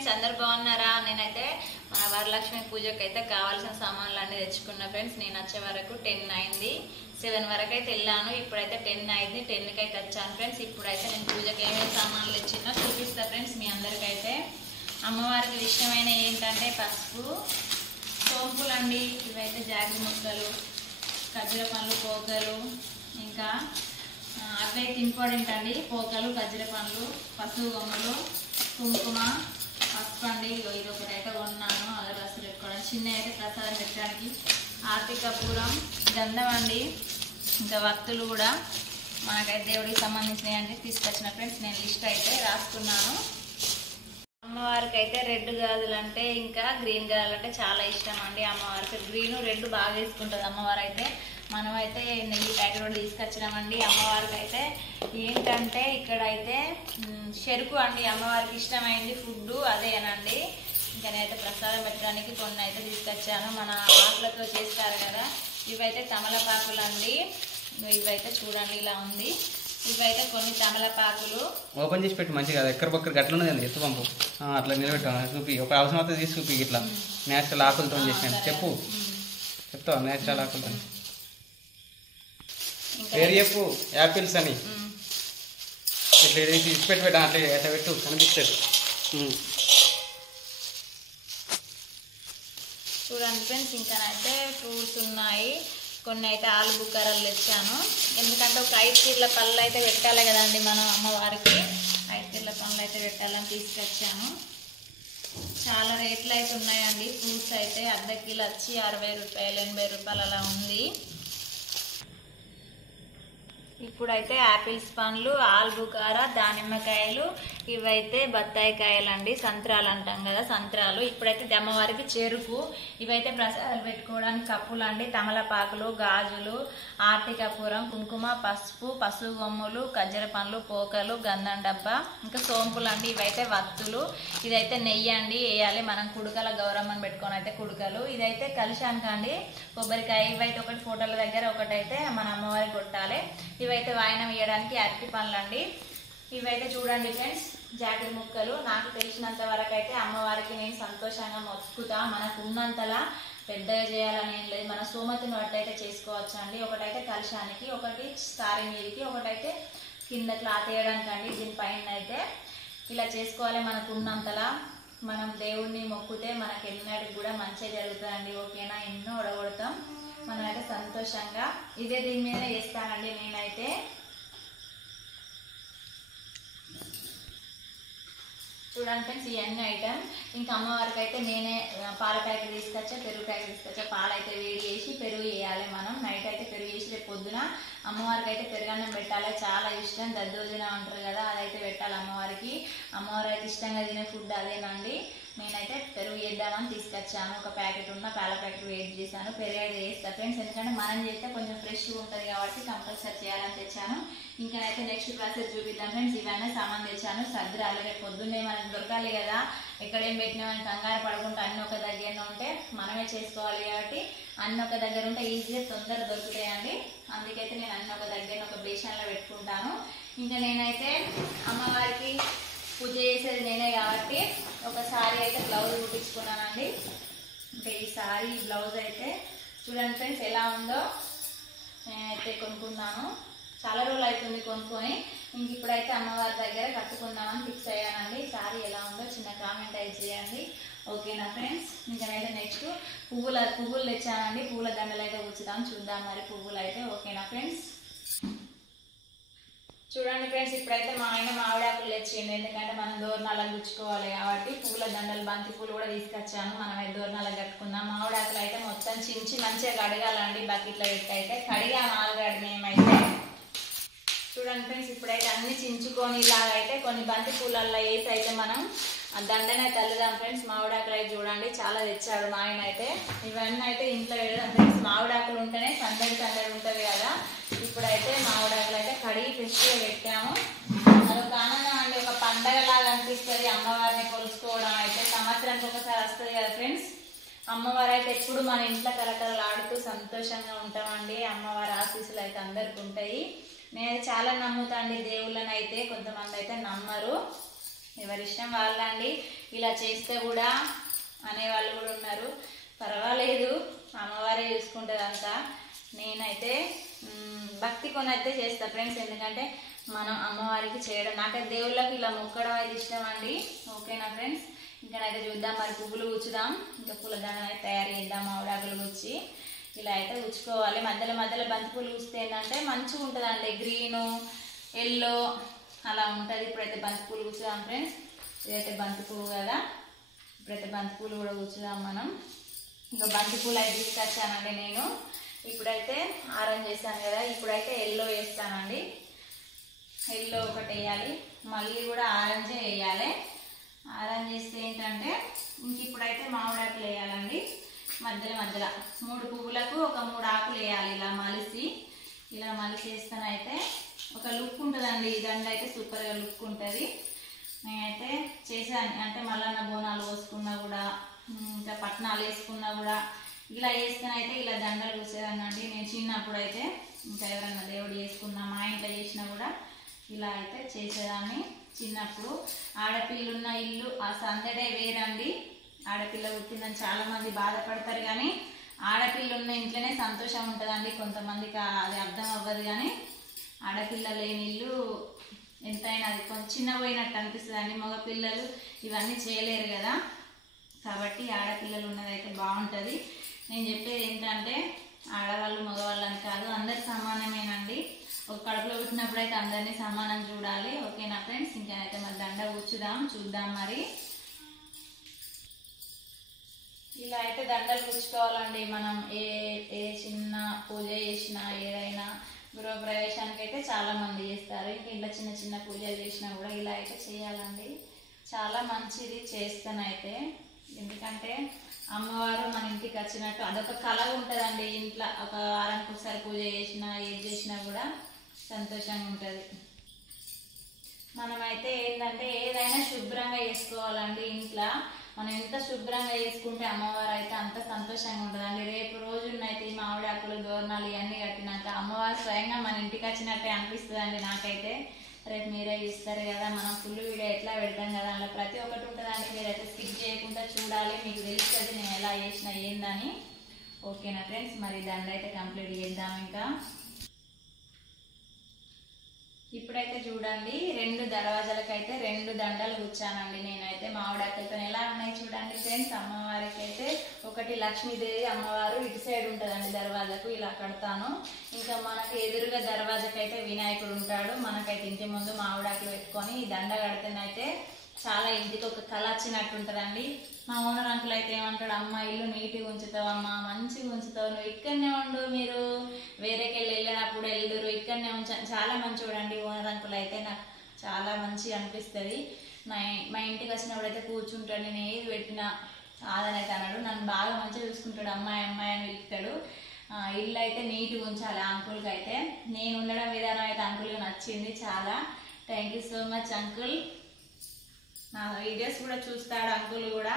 Friends, అందరు బాగున్నారా? నేనైతే మన వరలక్ష్మి పూజకి అయితే కావాల్సిన సామాన్లు అన్ని తెచ్చుకున్నా ఫ్రెండ్స్. నేను వచ్చే వరకు 10 అయింది. 7 వరకు అయితే వెళ్ళాను. ఇప్పుడైతే 10 అయింది. 10కి అయితే వచ్చాను ఫ్రెండ్స్. ఇప్పుడైతే నేను పూజకి ఏమేమి సామాన్లు తెచ్చినా చూపిస్తా ఫ్రెండ్స్ మీ అందరికైతే. అమ్మవారికి ఇష్టమైన ఏంటంటే పసుపు, సోంపులు అండి. ఇవైతే జాగ్రత్త ముక్కలు, ఖర్జూర పండ్లు, పోకలు, ఇంకా అవైతే ఇంపార్టెంట్ అండి. పోకలు, ఖర్జూర పండ్లు, పసుపు గొమ్మలు, కుంకుమ, పసుపు అండి. ఇది ఒకటి అయితే కొన్నాను అగరబత్తులు పెట్టుకోవడానికి. చిన్న అయితే ప్రసాదం పెట్టడానికి, ఆర్తి కర్పూరం, గంధం అండి, ఇంకా వత్తులు కూడా మనకైతే దేవుడికి సంబంధించినవి అంటే తీసుకొచ్చిన ఫ్రెండ్స్. నేను లిస్ట్ అయితే రాసుకున్నాను. అమ్మవారికి అయితే రెడ్ గాజులు అంటే ఇంకా గ్రీన్ గాజులు అంటే చాలా ఇష్టం అండి. అమ్మవారికి గ్రీన్ రెడ్ బాగా వేసుకుంటుంది అమ్మవారు అయితే. మనమైతే నెయ్యి ప్యాకెట్ కూడా తీసుకొచ్చినామండి. అమ్మవారికి అయితే ఏంటంటే ఇక్కడైతే చెరుకు అండి, అమ్మవారికి ఇష్టమైంది ఫుడ్ అదేనండి. ఇంకా నేనైతే ప్రసాదం పెట్టడానికి కొన్ని అయితే తీసుకొచ్చాను. మన ఆకులతో చేస్తారు కదా, ఇవైతే తమలపాకులు అండి. ఇవైతే చూడండి ఇలా ఉంది. ఇవైతే కొన్ని తమలపాకులు. ఓపెన్ చేసి పెట్టి మంచిగా ఎక్కడ పక్కన గట్ల ఉన్నది ఎత్తు పంపు అట్లా నిలబెట్టాను. చూపి ఒక అవసరం అయితే తీసి చూపి. ఇట్లా నేచురల్ ఆకులతో చేసినాను. చెప్తావా నేచురల్ ఆకులతో పేరు చెప్పు. యాపిల్స్ అని ఇట్లా ఇచ్చి పెట్టి పెట్టా. అట్లా ఎట్లా పెట్టు కనిపిస్తుంది. చూడండి ఫ్రెండ్స్, ఇంకానైతే ఫ్రూట్స్ ఉన్నాయి. కొన్ని అయితే ఆలు బుక్కరలు తెచ్చాను. ఎందుకంటే ఒక 5 తీర్ల పళ్ళు అయితే పెట్టాలి కదండి మనం అమ్మవారికి. 5 తీర్ల పళ్ళు అయితే పెట్టాలని తీసుకొచ్చాను. చాలా రేట్లు అయితే ఉన్నాయండి. ఫ్రూట్స్ అయితే అర్ధ కిలో వచ్చి 60 రూపాయలు, 80 రూపాయలు అలా ఉంది. ఇప్పుడైతే యాపిల్స్ పండ్లు, ఆల్బుకార, దానిమ్మకాయలు, ఇవైతే బత్తాయి కాయలు అండి. సంత్రాలు అంటాం కదా, సంత్రాలు. ఇప్పుడైతే అమ్మవారికి చెరుకు, ఇవైతే ప్రసాదాలు పెట్టుకోవడానికి కప్పులు అండి. తమలపాకులు, గాజులు, ఆర్తి కర్పూరం, కుంకుమ, పసుపు, పసుపు గొమ్ములు, ఖర్జూర పండ్లు, పోకలు, గంధం డబ్బా, ఇంకా సోంపులు అండి. ఇవైతే వత్తులు. ఇదైతే నెయ్యి అండి వేయాలి మనం. కుడుకల గౌరమ్మని పెట్టుకొని అయితే కుడుకలు. ఇదైతే కలిశానికి అండి కొబ్బరికాయ. ఇవైతే ఒకటి ఫోటోల దగ్గర, ఒకటైతే మన అమ్మవారికి కొట్టాలి. ఇవైతే వాయనం వేయడానికి అరటి పండ్లు అండి. ఇవైతే చూడండి ఫ్రెండ్స్ జాకెట్ ముక్కలు. నాకు తెలిసినంత వరకు అయితే అమ్మవారికి నేను సంతోషంగా మొక్కుతా. మనకు ఉన్నంతలా పెద్దగా చేయాలని ఏం లేదు. మన సోమతిని బట్టి అయితే చేసుకోవచ్చు అండి. ఒకటైతే కలశానికి, ఒకటి సారి మీదకి, ఒకటైతే కింద క్లాత్ వేయడానికి అండి. దీనిపైన అయితే ఇలా చేసుకోవాలి. మనకు ఉన్నంతలా మనం దేవుడిని మొక్కుతే మనకి ఎన్నటికి కూడా మంచిగా జరుగుతుందండి. ఓకేనా? ఎన్నో ఒడగొడతాం మనమైతే సంతోషంగా. ఇదే దీని మీద వేస్తానండి నేనైతే. చూడండి ఫ్రెండ్స్ ఇవన్నీ ఐటమ్. ఇంకా అమ్మవారికి అయితే నేనే పాల ప్యాకెట్ తీసుకొచ్చా, పెరుగు ప్యాకెట్ తీసుకొచ్చా. పాలు అయితే వేడి చేసి పెరుగు వేయాలి మనం. నైట్ అయితే పెరుగు చేసి రేపు పొద్దున అమ్మవారికి అయితే పెరుగన్నం పెట్టాలి. చాలా ఇష్టం. దద్దోజన అంటారు కదా, అదైతే పెట్టాలి అమ్మవారికి. అమ్మవారు అయితే ఇష్టంగా తినే ఫుడ్ అదేనండి. నేనైతే పెరుగు వేద్దామని తీసుకొచ్చాను. ఒక ప్యాకెట్ ఉన్న పాల ప్యాకెట్ వేడి చేశాను. పెరుగు అయితే వేస్తా ఫ్రెండ్స్. ఎందుకంటే మనం చేస్తే కొంచెం ఫ్రెష్గా ఉంటుంది కాబట్టి కంపల్సరీ చేయాలని తెచ్చాను. ఇంకానైతే నెక్స్ట్ ప్రాసెస్ చూపిద్దాం ఫ్రెండ్స్. ఇవన్నీ సామాన్ తెచ్చాను. సర్దిరాలి. రేపు పొద్దున్నే మనకు దొరకాలి కదా, ఎక్కడేం పెట్టినామని కంగారు పడకుండా అన్ని ఒక దగ్గర ఉంటే మనమే చేసుకోవాలి కాబట్టి అన్ని ఒక దగ్గర ఉంటే ఈజీగా తొందరగా దొరుకుతాయండి. అందుకైతే నేను అన్ని ఒక దగ్గర ఒక బేషన్లో పెట్టుకుంటాను. ఇంకా నేనైతే అమ్మవారికి పూజ చేసేది నేనే కాబట్టి ఒక సారీ అయితే బ్లౌజ్ కుట్టించుకున్నానండి. ఇంకా ఈ సారీ బ్లౌజ్ అయితే చూడండి ఫ్రెండ్స్ ఎలా ఉందో. నేనైతే కొనుక్కున్నాను. చాలా రోజులు అవుతుంది కొనుక్కొని. ఇంక ఇప్పుడైతే అమ్మవారి దగ్గర కట్టుకుందామని ఫిక్స్ అయ్యానండి. సారీ ఎలా ఉందో చిన్న కామెంట్ అయితే చేయండి. ఓకేనా ఫ్రెండ్స్? ఇంకా అయితే నెక్స్ట్ పువ్వులు తెచ్చానండి. పువ్వుల దండలు అయితే ఉంచుతాం. చూద్దాం మరి పువ్వులు అయితే. ఓకేనా ఫ్రెండ్స్? చూడండి ఫ్రెండ్స్, ఇప్పుడైతే మా ఆయన మామిడాకులు తెచ్చిండు. ఎందుకంటే మనం దోరణాలకు గుచ్చుకోవాలి కాబట్టి పూల దండలు, బంతి పూలు కూడా తీసుకొచ్చాను. మనమైతే దోరణాలకు కట్టుకుందాం. మామిడాకులు అయితే మొత్తం చించి మంచిగా కడగాలండి. బకెట్లో పెట్టి అయితే కడిగాము ఆల్రెడీ మేమైతే. చూడండి ఫ్రెండ్స్, ఇప్పుడైతే అన్ని చించుకొని ఇలాగైతే కొన్ని బంతి పూలల్లో వేసి అయితే మనం దండనే తల్లుదాం ఫ్రెండ్స్. మామిడాకులు అయితే చూడండి చాలా తెచ్చాడు మా ఆయన అయితే. ఇవన్నీ అయితే ఇంట్లో పెడదాం ఫ్రెండ్స్. మామిడాకులు ఉంటేనే సందడి ఉంటుంది కదా. ఇప్పుడైతే మామిడాకులు అయితే కడిగి ఫ్రెష్గా పెట్టాము. అదొక ఆనందం అండి. ఒక పండగలాగా అనిపిస్తుంది అమ్మవారిని కొలుసుకోవడం అయితే. సంవత్సరానికి ఒకసారి వస్తుంది కదా ఫ్రెండ్స్. అమ్మవారు అయితే ఎప్పుడు మన ఇంట్లో కలకలలాడుతూ సంతోషంగా ఉంటామండి. అమ్మవారి ఆశీస్సులు అయితే అందరికి ఉంటాయి. నేను చాలా నమ్ముతా అండి దేవుళ్ళని అయితే. కొంతమంది అయితే నమ్మరు. ఎవరిష్టం వాళ్ళండి. ఇలా చేస్తే కూడా అనేవాళ్ళు కూడా ఉన్నారు. పర్వాలేదు, అమ్మవారే చూసుకుంటుంది అంతా. నేనైతే భక్తి కొనైతే చేస్తా ఫ్రెండ్స్. ఎందుకంటే మనం అమ్మవారికి చేయడం, నాకైతే దేవుళ్ళకి ఇలా మొక్కడం అయితే ఇష్టం అండి. ఓకేనా ఫ్రెండ్స్, ఇంకనైతే చూద్దాం మరి పువ్వులు కూర్చుదాం. ఇంకా పూలదండలు అయితే తయారు చేద్దాం. ఆవిడాకులు కూర్చి ఇలా అయితే ఉచ్చుకోవాలి. మధ్యలో మధ్యలో బంతిపూలు కూస్తే ఏంటంటే మంచిగా ఉంటుందండి, గ్రీను ఎల్లో అలా ఉంటుంది. ఇప్పుడైతే బంతిపూలు కూర్చుదాం ఫ్రెండ్స్. ఇదైతే బంతిపూలు కదా, ఇప్పుడైతే బంతిపూలు కూడా కూర్చుదాం మనం. ఇంకా బంతిపూలు అయితే తీసుకొచ్చానండి నేను. ఇప్పుడైతే ఆరెంజ్ వేసాను కదా, ఇప్పుడైతే ఎల్లో వేస్తానండి. ఎల్లో ఒకటి వేయాలి, మళ్ళీ కూడా ఆరెంజే వేయాలి. ఆరెంజ్ వేస్తే ఏంటంటే ఇంక ఇప్పుడైతే మామిడాకులు వేయాలండి. మధ్యలో మధ్యలో 3 పువ్వులకు ఒక 3 ఆకులు వేయాలి. ఇలా మలిసి వేస్తానైతే ఒక లుక్ ఉంటుందండి. ఈ దండ అయితే సూపర్గా లుక్ ఉంటుంది. నేనైతే చేసాను, అంటే మల్లన్న బోనాలు పోసుకున్నా కూడా, ఇంకా పట్నాలు వేసుకున్నా కూడా ఇలా వేసుకునైతే ఇలా దండలు కూసేదానండి నేను చిన్నప్పుడు అయితే. ఇంకా ఎవరన్నా దేవుడు చేసుకున్నా, మా ఇంట్లో చేసినా కూడా ఇలా అయితే చేసేదాన్ని చిన్నప్పుడు. ఆడపిల్లున్న ఇల్లు ఆ సందడే వేరండి. ఆడపిల్ల పుట్టిందని చాలా మంది బాధపడతారు, కానీ ఆడపిల్ల ఉన్న ఇంట్లోనే సంతోషం ఉంటుందండి. కొంతమందికి అది అర్థం అవ్వదు, కానీ ఆడపిల్ల లేని ఇల్లు ఎంతైనా అది కొంచెం చిన్నపోయినట్టు అనిపిస్తుందండి. మగపిల్లలు ఇవన్నీ చేయలేరు కదా, కాబట్టి ఆడపిల్లలు ఉన్నదైతే బాగుంటుంది. నేను చెప్పేది ఏంటంటే ఆడవాళ్ళు మగవాళ్ళు అని కాదు, అందరు సమానమేనండి. ఒక కడుపులో పుట్టినప్పుడు అయితే అందరినీ సమానం చూడాలి. ఓకేనా ఫ్రెండ్స్, ఇంకనైతే మరి దండ కూర్చుదాం, చూద్దాం మరి. ఇలా అయితే దండలు కూర్చుకోవాలండి. మనం ఏ చిన్న పూజ చేసినా, ఏదైనా గృహప్రవేశానికి అయితే చాలా మంది చేస్తారు. ఇంకా ఇలా చిన్న చిన్న పూజలు చేసినా కూడా ఇలా అయితే చేయాలండి. చాలా మంచిది చేస్తానైతే. ఎందుకంటే అమ్మవారు మన ఇంటికి వచ్చినట్టు అదొక కళ ఉంటుందండి. ఇంట్లో ఒక వారానికి ఒకసారి పూజ చేసినా, ఏది చేసినా కూడా సంతోషంగా ఉంటుంది. మనమైతే ఏంటంటే ఏదైనా శుభ్రంగా చేసుకోవాలండి. ఇంట్లో మనం ఎంత శుభ్రంగా చేసుకుంటే అమ్మవారు అయితే అంత సంతోషంగా ఉంటుందండి. రేపు రోజునైతే ఈ మామిడాకులు, దోరణాలు ఇవన్నీ కట్టినాక అమ్మవారు స్వయంగా మన ఇంటికి వచ్చినట్టే అనిపిస్తుందండి నాకైతే. రేపు మీరే చూస్తారు కదా, మనం ఫుల్ వీడియో ఎట్లా పెడతాం కదా, అలా ప్రతి ఒక్కటి ఉంటుందండి. మీరైతే స్కిప్ చేయకుండా చూడాలి, మీకు తెలుస్తుంది నేను ఎలా చేసినా ఏందని. ఓకేనా ఫ్రెండ్స్, మరి దండ అయితే కంప్లీట్ చేద్దాం. ఇంకా ఇప్పుడైతే చూడండి 2 దర్వాజాలకైతే 2 దండలు కూర్చానండి నేనైతే మామిడాకులతో. ఎలా ఉన్నాయి చూడండి ఫ్రెండ్స్. అమ్మవారికి అయితే ఒకటి లక్ష్మీదేవి అమ్మవారు ఇటు సైడ్ ఉంటుందండి దర్వాజకు, ఇలా కడతాను. ఇంకా మనకి ఎదురుగా దర్వాజకైతే వినాయకుడు ఉంటాడు. మనకైతే ఇంటి ముందు మామిడాకులు పెట్టుకొని ఈ దండ కడితేనైతే చాలా ఇంటికి ఒక కళ వచ్చినట్టు ఉంటుందండి. మా ఓనర్ అంకుల్ అయితే ఏమంటాడు, అమ్మ ఇల్లు నీట్గా ఉంచుతావమ్మా, మంచిగా ఉంచుతావు, నువ్వు ఇక్కడనే ఉండు, మీరు వేరేకెళ్ళి వెళ్ళినప్పుడు వెళ్దురు, ఇక్కడనే చాలా మంచి చూడండి ఓనర్ అంకుల్ అయితే. నాకు చాలా మంచిగా అనిపిస్తుంది. మా ఇంటికి వచ్చినప్పుడు అయితే కూర్చుంటాడు, నేను ఏది పెట్టినా ఆదనైతే అన్నాడు. నన్ను బాగా మంచిగా చూసుకుంటాడు, అమ్మాయి అమ్మాయి అని పిలుస్తాడు. ఇల్లు అయితే నీట్గా ఉంచాలి అంకుల్కి అయితే. నేను ఉండడం విధానం అయితే అంకుల్కి నచ్చింది చాలా. Thank you so much uncle. నా వీడియోస్ కూడా చూస్తాడు అంకుల్ కూడా.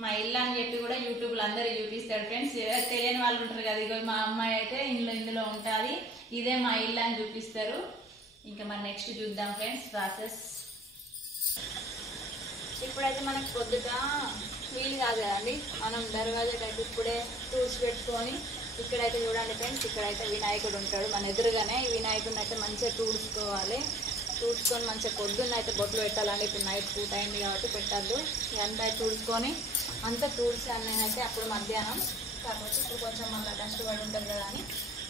మా ఇల్లు అని చెప్పి కూడా యూట్యూబ్లో అందరూ చూపిస్తాడు ఫ్రెండ్స్. తెలియని వాళ్ళు ఉంటారు కదా, ఇక మా అమ్మాయి అయితే ఇందులో ఉంటుంది, ఇదే మా ఇల్లు అని చూపిస్తారు. ఇంకా మరి నెక్స్ట్ చూద్దాం ఫ్రెండ్స్ ప్రాసెస్. ఇప్పుడైతే మనకు పొద్దుగా వీలు కాదు కదండి, మనం దర్వాజాకైతే ఇప్పుడే టూల్స్ పెట్టుకొని ఇక్కడైతే చూడండి ఫ్రెండ్స్, ఇక్కడైతే వినాయకుడు ఉంటాడు మన ఎదురుగానే. ఈ వినాయకుడిని అయితే మంచిగా తుడుచుకోవాలి. తుడుచుకొని మంచిగా పొద్దున్న అయితే బొట్లు పెట్టాలండి. ఇప్పుడు నైట్ పూట అయింది కాబట్టి పెట్టద్దు. ఇదంతా తుడుచుకొని అంతా తుడిచాను నేనైతే అప్పుడు మధ్యాహ్నం. కాకపోతే ఇప్పుడు కొంచెం మళ్ళీ కష్టపడి ఉంటుంది కదా అని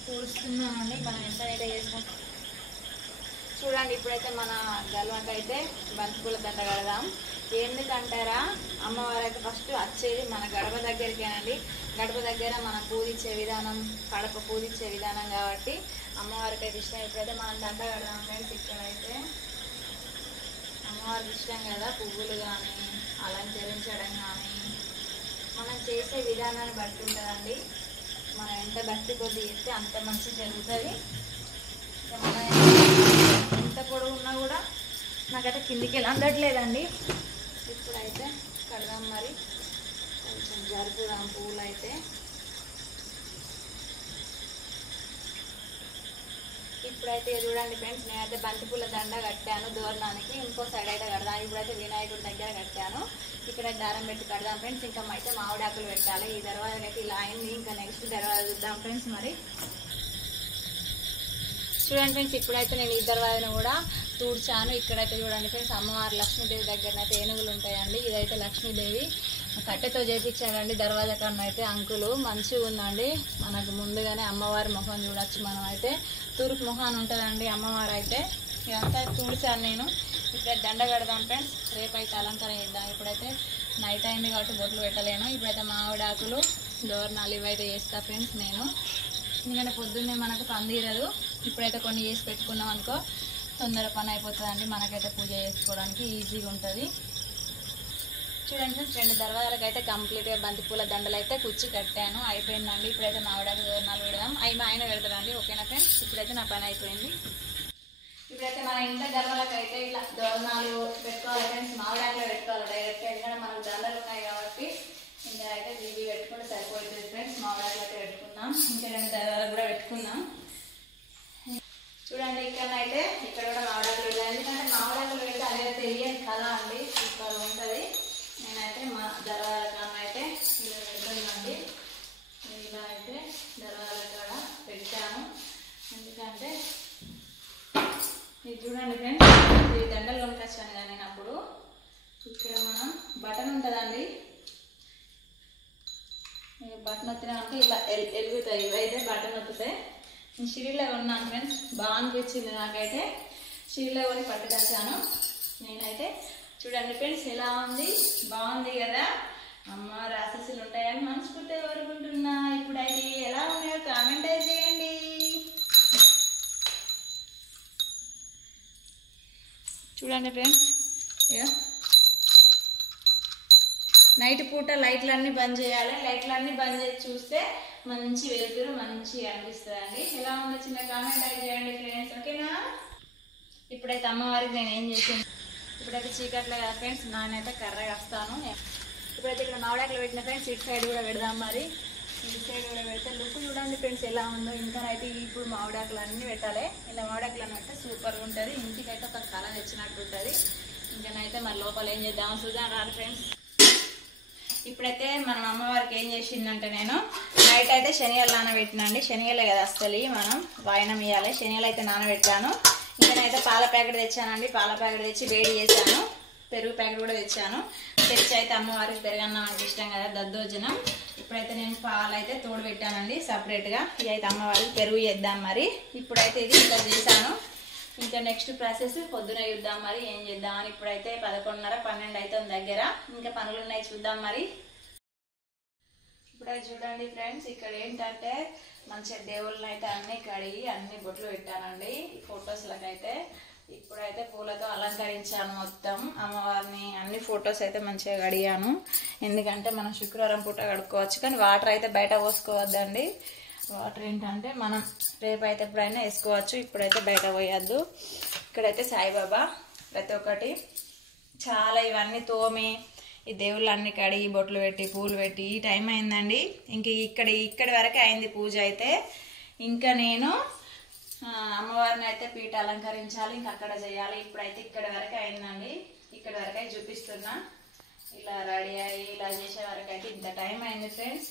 తుడుస్తున్నానండి. మనం ఎంత అయితే చేసుకుంటాం చూడండి. ఇప్పుడైతే మన గల్వంట అయితే బంతిపూల దండ కడదాం. ఎందుకంటారా, అమ్మవారు అయితే ఫస్ట్ వచ్చేది మన గడప దగ్గరికేనండి. గడప దగ్గర మనం పూజించే విధానం, కడప పూజించే విధానం కాబట్టి అమ్మవారికి అయితే ఇష్టం. ఇప్పుడైతే మనం దండ కడదాం ఫ్రెండ్స్. ఇక్కడైతే అమ్మవారికి ఇష్టం కదా పువ్వులు కానీ అలంకరించడం కానీ, మనం చేసే విధానాన్ని బట్టి ఉంటుందండి. మనం ఎంత భక్తి కొద్ది చేస్తే అంత మంచి జరుగుతుంది. మనం ఎంత పొడవు ఉన్నా కూడా నాకైతే కిందికి వెళ్ళి అందట్లేదండి. ఇప్పుడైతే కడదాం మరి, కొంచెం జరుపుదాం పువ్వులు అయితే. ఈ ఇప్పుడైతే చూడండి ఫ్రెండ్స్, నేనైతే బంతిపూల దండ కట్టాను దూరణానికి, ఇంకో సైడ్ అయితే కడదాను. ఇప్పుడైతే వినాయకుడి దగ్గర కట్టాను, ఇక్కడ దారం పెట్టి కడదాం ఫ్రెండ్స్. ఇంకా అయితే మామిడాకులు పెట్టాలి. ఈ దర్వాజా అయితే ఇలా అయింది. ఇంకా నెక్స్ట్ దర్వాజా చూద్దాం ఫ్రెండ్స్. మరి చూడండి ఫ్రెండ్స్, ఇప్పుడైతే నేను ఈ దర్వాజను కూడా తూడ్చాను. ఇక్కడైతే చూడండి ఫ్రెండ్స్, అమ్మవారు లక్ష్మీదేవి దగ్గర అయితే ఏనుగులు ఉంటాయండి. ఇదైతే లక్ష్మీదేవి కట్టెతో చేపించాడండి దర్వాజా కన్నా అయితే అంకులు. మంచిగా ఉందండి. మనకు ముందుగానే అమ్మవారి ముఖం చూడొచ్చు. మనం అయితే తూర్పు ముఖాన్ని ఉంటుందండి అమ్మవారు అయితే. ఇదంతా తూడ్చాను నేను. ఇప్పుడైతే దండ కడదాం ఫ్రెండ్స్, రేపైతే అలంకరణ చేద్దాం. ఇప్పుడైతే నైట్ అయింది కాబట్టి బొట్లు పెట్టలేను. ఇప్పుడైతే మామిడాకులు దోరణాలు ఇవైతే చేస్తా ఫ్రెండ్స్ నేను. ఎందుకంటే పొద్దున్నే మనకు పని తీరదు. ఇప్పుడైతే కొన్ని చేసి పెట్టుకున్నాం అనుకో తొందర పని అయిపోతుందండి. మనకైతే పూజ చేసుకోవడానికి ఈజీగా ఉంటుంది. చూడండి ఫ్రెండ్స్, 2 దర్వాజాలకు అయితే కంప్లీట్గా బంతిపూల దండలు అయితే కుచ్చి కట్టాను. అయిపోయిందండి. ఇప్పుడైతే మామిడాకు దోరణాలు పెడదాం. అవి మా ఆయన పెడతారండి. ఓకేనా ఫ్రెండ్స్, ఇప్పుడైతే నా పని అయిపోయింది. ఇప్పుడైతే మన ఇంట్లో దర్వాజాలకు అయితే ఇట్లా దోరణాలు పెట్టుకోవాలి ఫ్రెండ్స్. మామిడాకులో పెట్టుకోవాలి డైరెక్ట్, ఎందుకంటే మనకు దండలు ఉన్నాయి కాబట్టి. ఇంకా అయితే ఇవి పెట్టుకుంటే సరిపోతుంది ఫ్రెండ్స్. మామిడాకులు అయితే పెట్టుకుందాం. ఇంకా 2 దర్వాజాలు కూడా పెట్టుకుందాం. చూడండి ఇక్కడైతే ఇక్కడ కూడా మామిడాకులు పెడతాను. ఎందుకంటే మామిడాకులు పెడితే అదే తెలియదు కదా అండి, సూపర్ ఉంటుంది. నేనైతే మా దర్వాజా కన్నా అయితే ఇలా పెడుతుందండి. ఇలా అయితే దర్వాజా కాడ పెట్టాను. ఎందుకంటే ఇది చూడండి ఫ్రెండ్స్, ఈ దండలు కొనుకొచ్చాను కదా నేను అప్పుడు. ఇక్కడ మనం బటన్ ఉంటుందండి, బటన్ వచ్చినాక ఇలా ఎలుగుతాయి. ఇవైతే బటన్ వస్తాయి. నేను షిరిలో ఉన్నాను ఫ్రెండ్స్, బాగా అనిపించింది నాకైతే. షిరిలో కొని పట్టుకొచ్చాను నేనైతే. చూడండి ఫ్రెండ్స్ ఎలా ఉంది, బాగుంది కదా. అమ్మ రాసెస్లు ఉంటాయని మనస్ఫూర్తిగా కోరుకుంటున్నా. ఇప్పుడైతే ఎలా ఉన్నాయో కామెంట్ అయితే చేయండి. చూడండి ఫ్రెండ్స్, ఇక నైట్ పూట లైట్లన్నీ బంద్ చేయాలి. లైట్లన్నీ బంద్ చేసి చూస్తే మంచి వెలుతురు మంచిగా అనిపిస్తుందండి. ఎలా ఉందో చిన్న కామెంట్ అయితే చేయండి ఫ్రెండ్స్, ఓకేనా. ఇప్పుడైతే అమ్మవారికి నేను ఏం చేసాను, ఇప్పుడైతే చీకట్లో కదా ఫ్రెండ్స్, నానైతే కర్రగా వస్తాను. ఇప్పుడైతే ఇక్కడ మామిడాకులు పెట్టిన ఫ్రెండ్స్, ఇటు సైడ్ కూడా పెడదాం. మరి ఇటు సైడ్ కూడా పెడితే లుక్ చూడండి ఫ్రెండ్స్ ఎలా ఉందో. ఇంకా అయితే ఇప్పుడు మామిడాకులు అన్నీ పెట్టాలి. ఇలా మామిడాకులు అని పెడితే సూపర్గా ఉంటుంది. ఇంటికైతే ఒక కళ తెచ్చినట్టు ఉంటుంది. ఇంకనైతే మరి లోపల ఏం చేద్దాం చూద్దాం రాదు ఫ్రెండ్స్. ఇప్పుడైతే మనం అమ్మవారికి ఏం చేసిందంటే, నేను నైట్ అయితే శనగలు నానబెట్టినండి. శనగలే కదా అసలు మనం వాయినం ఇవ్వాలి. శనగలు అయితే నానబెట్టాను. ఇంకనైతే పాల ప్యాకెట్ తెచ్చానండి. పాల ప్యాకెట్ తెచ్చి వేడి చేశాను. పెరుగు ప్యాకెట్ కూడా తెచ్చాను. తెచ్చి అయితే అమ్మవారికి పెరుగన్నం అంటే ఇష్టం కదా, దద్దోజనం. ఇప్పుడైతే నేను పాలు అయితే తోడు పెట్టానండి సపరేట్గా. ఇది అయితే అమ్మవారికి పెరుగు చేద్దాం. మరి ఇప్పుడైతే ఇది ఇంకా చేశాను. ఇంకా నెక్స్ట్ ప్రాసెస్ పొద్దున చూద్దాం మరి ఏం చేద్దామని. ఇప్పుడైతే 11:30 12 అవుతుంది దగ్గర. ఇంకా పనులు ఉన్నాయి చూద్దాం మరి. ఇప్పుడైతే చూడండి ఫ్రెండ్స్, ఇక్కడ ఏంటంటే మంచిగా దేవుళ్ళని అయితే అన్ని కడిగి అన్ని బొట్లు పెట్టానండి ఫొటోస్లకు అయితే. ఇప్పుడైతే పూలతో అలంకరించాను మొత్తం అమ్మవారిని. అన్ని ఫొటోస్ అయితే మంచిగా కడిగాను. ఎందుకంటే మనం శుక్రవారం పూట కడుక్కోవచ్చు, కానీ వాటర్ అయితే బయట పోసుకోవద్దండి. వాటర్ ఏంటంటే మనం రేపైతే ఎప్పుడైనా వేసుకోవచ్చు, ఇప్పుడైతే బయట పోయొద్దు. ఇక్కడైతే సాయిబాబా ప్రతి ఒక్కటి చాలా ఇవన్నీ తోమి ఈ దేవుళ్ళన్నీ కడిగి బొట్లు పెట్టి పూలు పెట్టి ఈ టైం అయిందండి. ఇంక ఇక్కడి వరకే అయింది పూజ అయితే. ఇంకా నేను అమ్మవారిని అయితే పీట అలంకరించాలి, ఇంకా అక్కడ చేయాలి. ఇప్పుడైతే ఇక్కడి వరకే అయిందండి. ఇక్కడి వరకే చూపిస్తున్నా. ఇలా రెడీ అయ్యి ఇలా చేసే వరకు అయితే ఇంత టైం అయింది ఫ్రెండ్స్.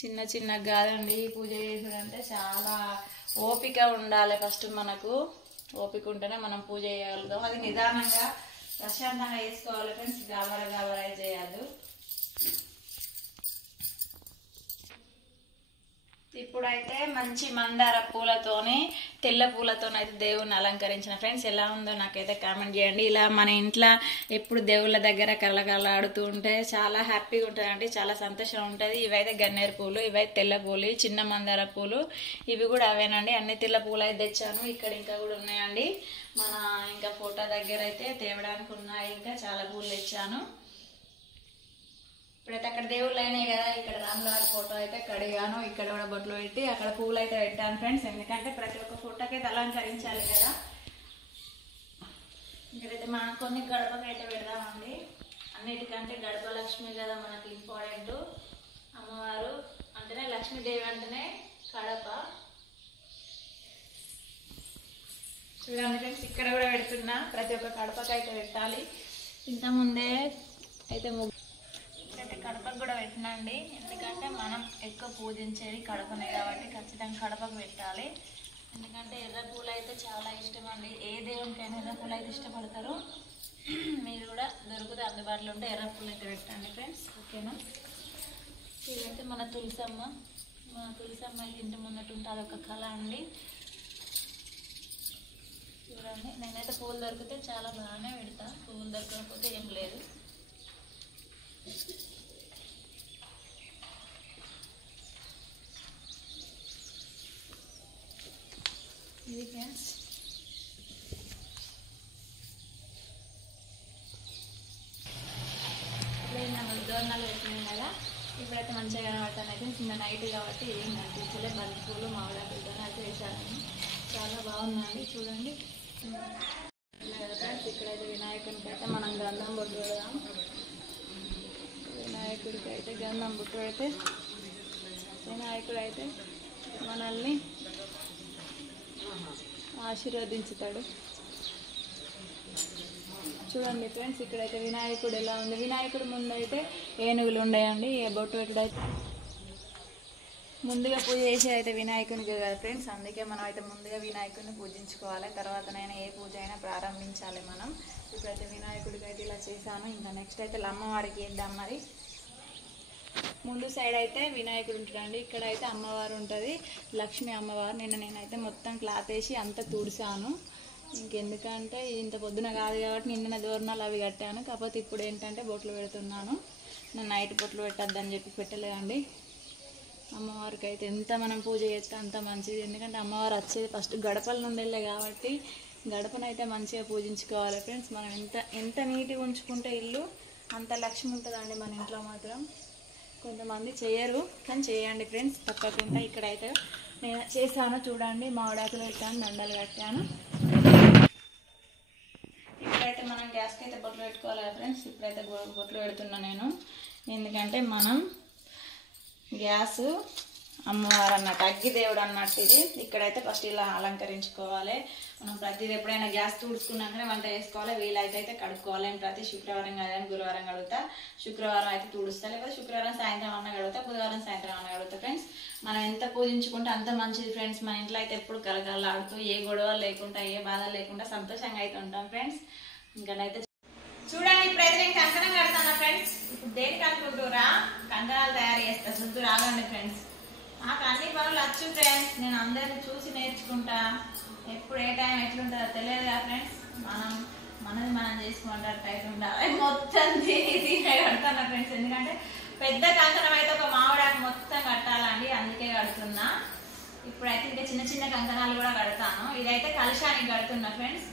చిన్న చిన్న కాదండి పూజ చేసేదంటే చాలా ఓపిక ఉండాలి. ఫస్ట్ మనకు ఓపిక ఉంటేనే మనం పూజ చేయగలుగుతాం. అది నిదానంగా ప్రశాంతంగా చేసుకోవాలి ఫ్రెండ్స్, గాబరా చేయద్దు. ఇప్పుడైతే మంచి మందార పూలతోని తెల్ల పూలతోనైతే దేవుణ్ణి అలంకరించిన ఫ్రెండ్స్. ఎలా ఉందో నాకైతే కామెంట్ చేయండి. ఇలా మన ఇంట్లో ఎప్పుడు దేవుళ్ళ దగ్గర కళ్ళకళ్ళాడుతూ ఉంటే చాలా హ్యాపీగా ఉంటుందండి, చాలా సంతోషం ఉంటుంది. ఇవైతే గన్నేరు పూలు, ఇవైతే తెల్ల పూలు, చిన్న మందార పూలు ఇవి కూడా అవేనండి. అన్ని తెల్ల పూలు అయితే తెచ్చాను. ఇక్కడ ఇంకా కూడా ఉన్నాయండి. మన ఇంకా ఫోటో దగ్గర అయితే తేవడానికి ఉన్నాయి. ఇంకా చాలా పూలు తెచ్చాను. ఇప్పుడైతే అక్కడ దేవుళ్ళు అయినాయి కదా, ఇక్కడ రాములవారి ఫోటో అయితే కడిగాను. ఇక్కడ కూడా బొట్లు పెట్టి అక్కడ పూలు అయితే పెట్టాను ఫ్రెండ్స్. ఎందుకంటే ప్రతి ఒక్క ఫోటోకి అయితే అలంకరించాలి కదా. ఇక్కడైతే మనం కొన్ని గడపకి అయితే పెడదామండి. అన్నిటికంటే గడప లక్ష్మి కదా మనకి ఇంపార్టెంట్. అమ్మవారు అంటేనే లక్ష్మీదేవి అంటేనే కడప. చూడండి ఫ్రెండ్స్, ఇక్కడ కూడా పెడుతున్నా. ప్రతి ఒక్క కడపకి అయితే పెట్టాలి. ఇంతకుముందే అయితే అయితే కడపకు కూడా పెట్టినండి. ఎందుకంటే మనం ఎక్కువ పూజించేది కడపనే కాబట్టి ఖచ్చితంగా కడపకు పెట్టాలి. ఎందుకంటే ఎర్ర పూలు అయితే చాలా ఇష్టం అండి. ఏ దేవునికైనా ఎర్ర పూలు అయితే ఇష్టపడతారు. మీరు కూడా దొరికితే అందుబాటులో ఉంటే ఎర్ర పూలు అయితే పెట్టండి ఫ్రెండ్స్. ఓకేనా? ఇదైతే మన తులసమ్మ. మన తులసమ్మ ఇంటి ముందట ఉంటే అదొక కళ అండి. చూడండి, నేనైతే పూలు దొరికితే చాలా బాగానే పెడతా. పూలు దొరకకపోతే ఏం లేదు. ఇది ఫ్రెండ్స్, దోరణాలు పెట్టినాం కదా. ఇప్పుడైతే మంచిగా కనబడతాను. అయితే చిన్న నైట్ కాబట్టి ఏం కనిపించలే. బంతి పూలు మామిడాకులతో అయితే వేసాను. చాలా బాగుందండి. చూడండి ఫ్రెండ్స్, ఇక్కడైతే వినాయకునికి అయితే మనం గంధం బొట్టు పెడదాం. వినాయకుడికి అయితే గంధం బొట్టు పెడితే వినాయకుడు అయితే మనల్ని ఆశీర్వదించుతాడు. చూడండి ఫ్రెండ్స్, ఇక్కడైతే వినాయకుడు ఎలా ఉంది. వినాయకుడు ముందు అయితే ఏనుగులు ఉండయండి. బొట్టు పెట్టుడైతే ముందుగా పూజ చేసి అయితే వినాయకునికి కదా ఫ్రెండ్స్. అందుకే మనం అయితే ముందుగా వినాయకుడిని పూజించుకోవాలి. తర్వాతనైనా ఏ పూజ అయినా ప్రారంభించాలి మనం. ఇప్పుడైతే వినాయకుడికి అయితే ఇలా చేశాను. ఇంకా నెక్స్ట్ అయితే అమ్మవారికి వేద్దాం. మరి ముందు సైడ్ అయితే వినాయకుడు ఉంటాడండి. ఇక్కడ అయితే అమ్మవారు ఉంటుంది, లక్ష్మీ అమ్మవారు. నేనైతే మొత్తం క్లాత్ వేసి అంతా తుడిసాను. ఇంకెందుకంటే ఇంత పొద్దున కాదు కాబట్టి నిన్న దోరణాలు అవి కట్టాను. కాకపోతే ఇప్పుడు ఏంటంటే బొట్లు పెడుతున్నాను. నేను నైట్ బొట్లు పెట్టద్దని చెప్పి పెట్టలేదండి. అమ్మవారికి అయితే ఎంత మనం పూజ చేస్తే అంత మంచిది. ఎందుకంటే అమ్మవారు వచ్చేది ఫస్ట్ గడపల నుండి వెళ్ళే కాబట్టి గడపనైతే మంచిగా పూజించుకోవాలి ఫ్రెండ్స్. మనం ఎంత నీట్గా ఉంచుకుంటే ఇల్లు అంత లక్ష్మి ఉంటుందండి మన ఇంట్లో మాత్రం. కొంతమంది చేయరు, కానీ చేయండి ఫ్రెండ్స్ తప్పకుండా. ఇక్కడైతే నేను చేశాను. చూడండి, మామిడాకులు పెట్టాను, దండలు కట్టాను. ఇప్పుడైతే మనం గ్యాస్కి అయితే బొట్లు పెట్టుకోవాలి కదా ఫ్రెండ్స్. ఇప్పుడైతే బొట్లు పెడుతున్నా నేను. ఎందుకంటే మనం గ్యాస్ అమ్మవారు అన్నట్టు, అగ్గి దేవుడు అన్నట్టు ఇది. ఇక్కడైతే ఫస్ట్ ఇలా అలంకరించుకోవాలి. మనం ప్రతిదీ ఎప్పుడైనా గ్యాస్ తుడుచుకున్నాకనే వంట చేసుకోవాలి. వీలైతే కడుక్కోవాలి. నేను ప్రతి శుక్రవారం కానీ గురువారం కడుగుతా. శుక్రవారం అయితే తుడుస్తా, లేకపోతే శుక్రవారం సాయంత్రం అన్న కడుగుతా, బుధవారం సాయంత్రం అన్న కడుగుతా ఫ్రెండ్స్. మనం ఎంత పూజించుకుంటే అంత మంచిది ఫ్రెండ్స్. మన ఇంట్లో అయితే ఎప్పుడు కలకలాడుతూ ఏ గొడవ లేకుండా ఏ బాధ లేకుండా సంతోషంగా అయితే ఉంటాం ఫ్రెండ్స్. ఇంకనైతే చూడండి, ఇప్పుడైతే నేను కంకణం కడతాను ఫ్రెండ్స్. ఇప్పుడు దేనికి అనుకుంటురా? కంకణాలు తయారు చేస్తా. శుద్ధి రాగండి ఫ్రెండ్స్. నాకు అన్ని పనులు వచ్చు ఫ్రెండ్స్. నేను అందరిని చూసి నేర్చుకుంటా. ఎప్పుడు ఏ టైం ఎట్లుంటుందో తెలియదు కదా ఫ్రెండ్స్. మనది మనం చేసుకుంటారు అయితే ఉండాలి. మొత్తం దీనే కడతాను ఫ్రెండ్స్. ఎందుకంటే పెద్ద కంకణం అయితే ఒక మామిడాకు మొత్తం కట్టాలండి. అందుకే కడుతున్నా. ఇప్పుడైతే ఇంకా చిన్న చిన్న కంకణాలు కూడా కడతాను. ఇదైతే కలశానికి కడుతున్నా ఫ్రెండ్స్.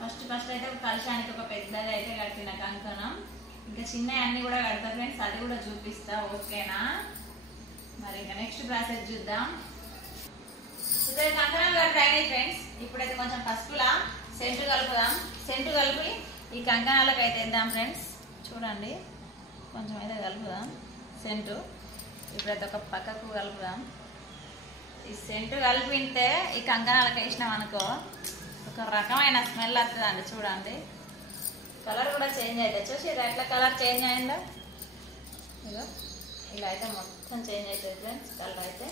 ఫస్ట్ అయితే కలశానికి ఒక పెద్దది అయితే కట్టిన కంకణం. ఇంకా చిన్న అన్ని కూడా కడతా ఫ్రెండ్స్. అది కూడా చూపిస్తా. ఓకేనా? మరి ఇంకా నెక్స్ట్ ప్రాసెస్ చూద్దాం. ఇక్కడ కంకణాలు కట్టాయి ఫ్రెండ్స్. ఇప్పుడైతే కొంచెం పసుపులా సెంటు కలుపుదాం. సెంటు కలిపి ఈ కంకణాలకు అయితే వేద్దాం ఫ్రెండ్స్. చూడండి, కొంచెం అయితే కలుపుదాం సెంటు. ఇప్పుడైతే ఒక పక్కకు కలుపుదాం. ఈ సెంటు కలిపితే ఈ కంకణాలకు వేసినాం అనుకో ఒక రకమైన స్మెల్ వస్తుందండి. చూడండి, కలర్ కూడా చేంజ్ అవుతుంది. చూసి ఎట్లా కలర్ చేంజ్ అయిందో. ఇదో ఇలా అయితే మొత్తం చేంజ్ అవుతుంది ఫ్రెండ్స్. కలర్ అయితే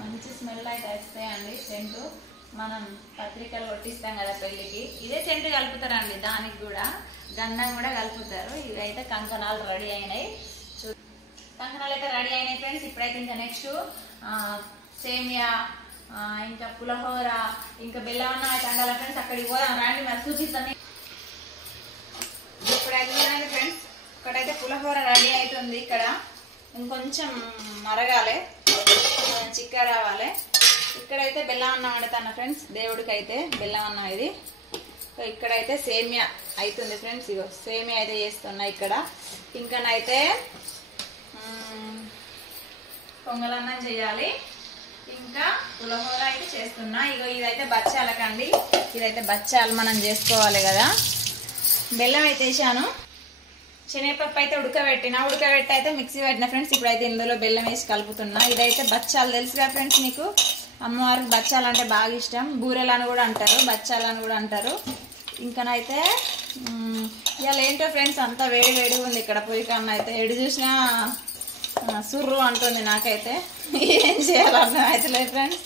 మంచి స్మెల్ అయితే వస్తాయండి. సెంటు మనం పత్రికలు కొట్టిస్తాం కదా పెళ్ళికి, ఇదే సెంటు కలుపుతారండి. దానికి కూడా గంధం కూడా కలుపుతారు. ఇవైతే కంకణాలు రెడీ అయినాయి. కంకణాలు అయితే రెడీ అయినాయి ఫ్రెండ్స్. ఇప్పుడైతే ఇంకా నెక్స్ట్ సేమియా, ఇంకా పులిహోర, ఇంకా బెల్లం అన్నం అయితే అండాలి ఫ్రెండ్స్. అక్కడికి పోదాం రండి, మరి చూపిస్తాను. ఇప్పుడైతే ఫ్రెండ్స్ ఒకటైతే పులిహోర రెడీ అవుతుంది. ఇక్కడ ఇంకొంచెం మరగాలి, చిక్క రావాలి. ఇక్కడైతే బెల్లం అన్నం వండుతాను ఫ్రెండ్స్. దేవుడికి అయితే బెల్లం అన్నం ఇది. ఇక్కడైతే సేమియా అవుతుంది ఫ్రెండ్స్. ఇగో సేమియా అయితే చేస్తున్నా ఇక్కడ. ఇంకనైతే పొంగలన్నం చేయాలి. ఇంకా పులిహోర అయితే చేస్తున్నా. ఇగో ఇదైతే బచ్చాలకండి. ఇదైతే బచ్చాలు మనం చేసుకోవాలి కదా. బెల్లం అయితే వేసాను. శనగపప్పు అయితే ఉడకబెట్టి అయితే మిక్సీ పెట్టిన ఫ్రెండ్స్. ఇప్పుడైతే ఇందులో బెల్లం వేసి కలుపుతున్నా. ఇదైతే బచ్చాలు తెలుసుగా ఫ్రెండ్స్ మీకు. అమ్మవారికి బచ్చాలంటే బాగా ఇష్టం. బూరెలని కూడా అంటారు, బచ్చాలని కూడా అంటారు. ఇంకనైతే ఇవాళ ఏంటో ఫ్రెండ్స్ అంతా వేడి వేడిగా ఉంది ఇక్కడ పొయ్యి కన్నా అయితే. ఎడు చూసినా సుర్రు అంటుంది నాకైతే. ఏం చేయాలన్నా అయితే లేదు ఫ్రెండ్స్.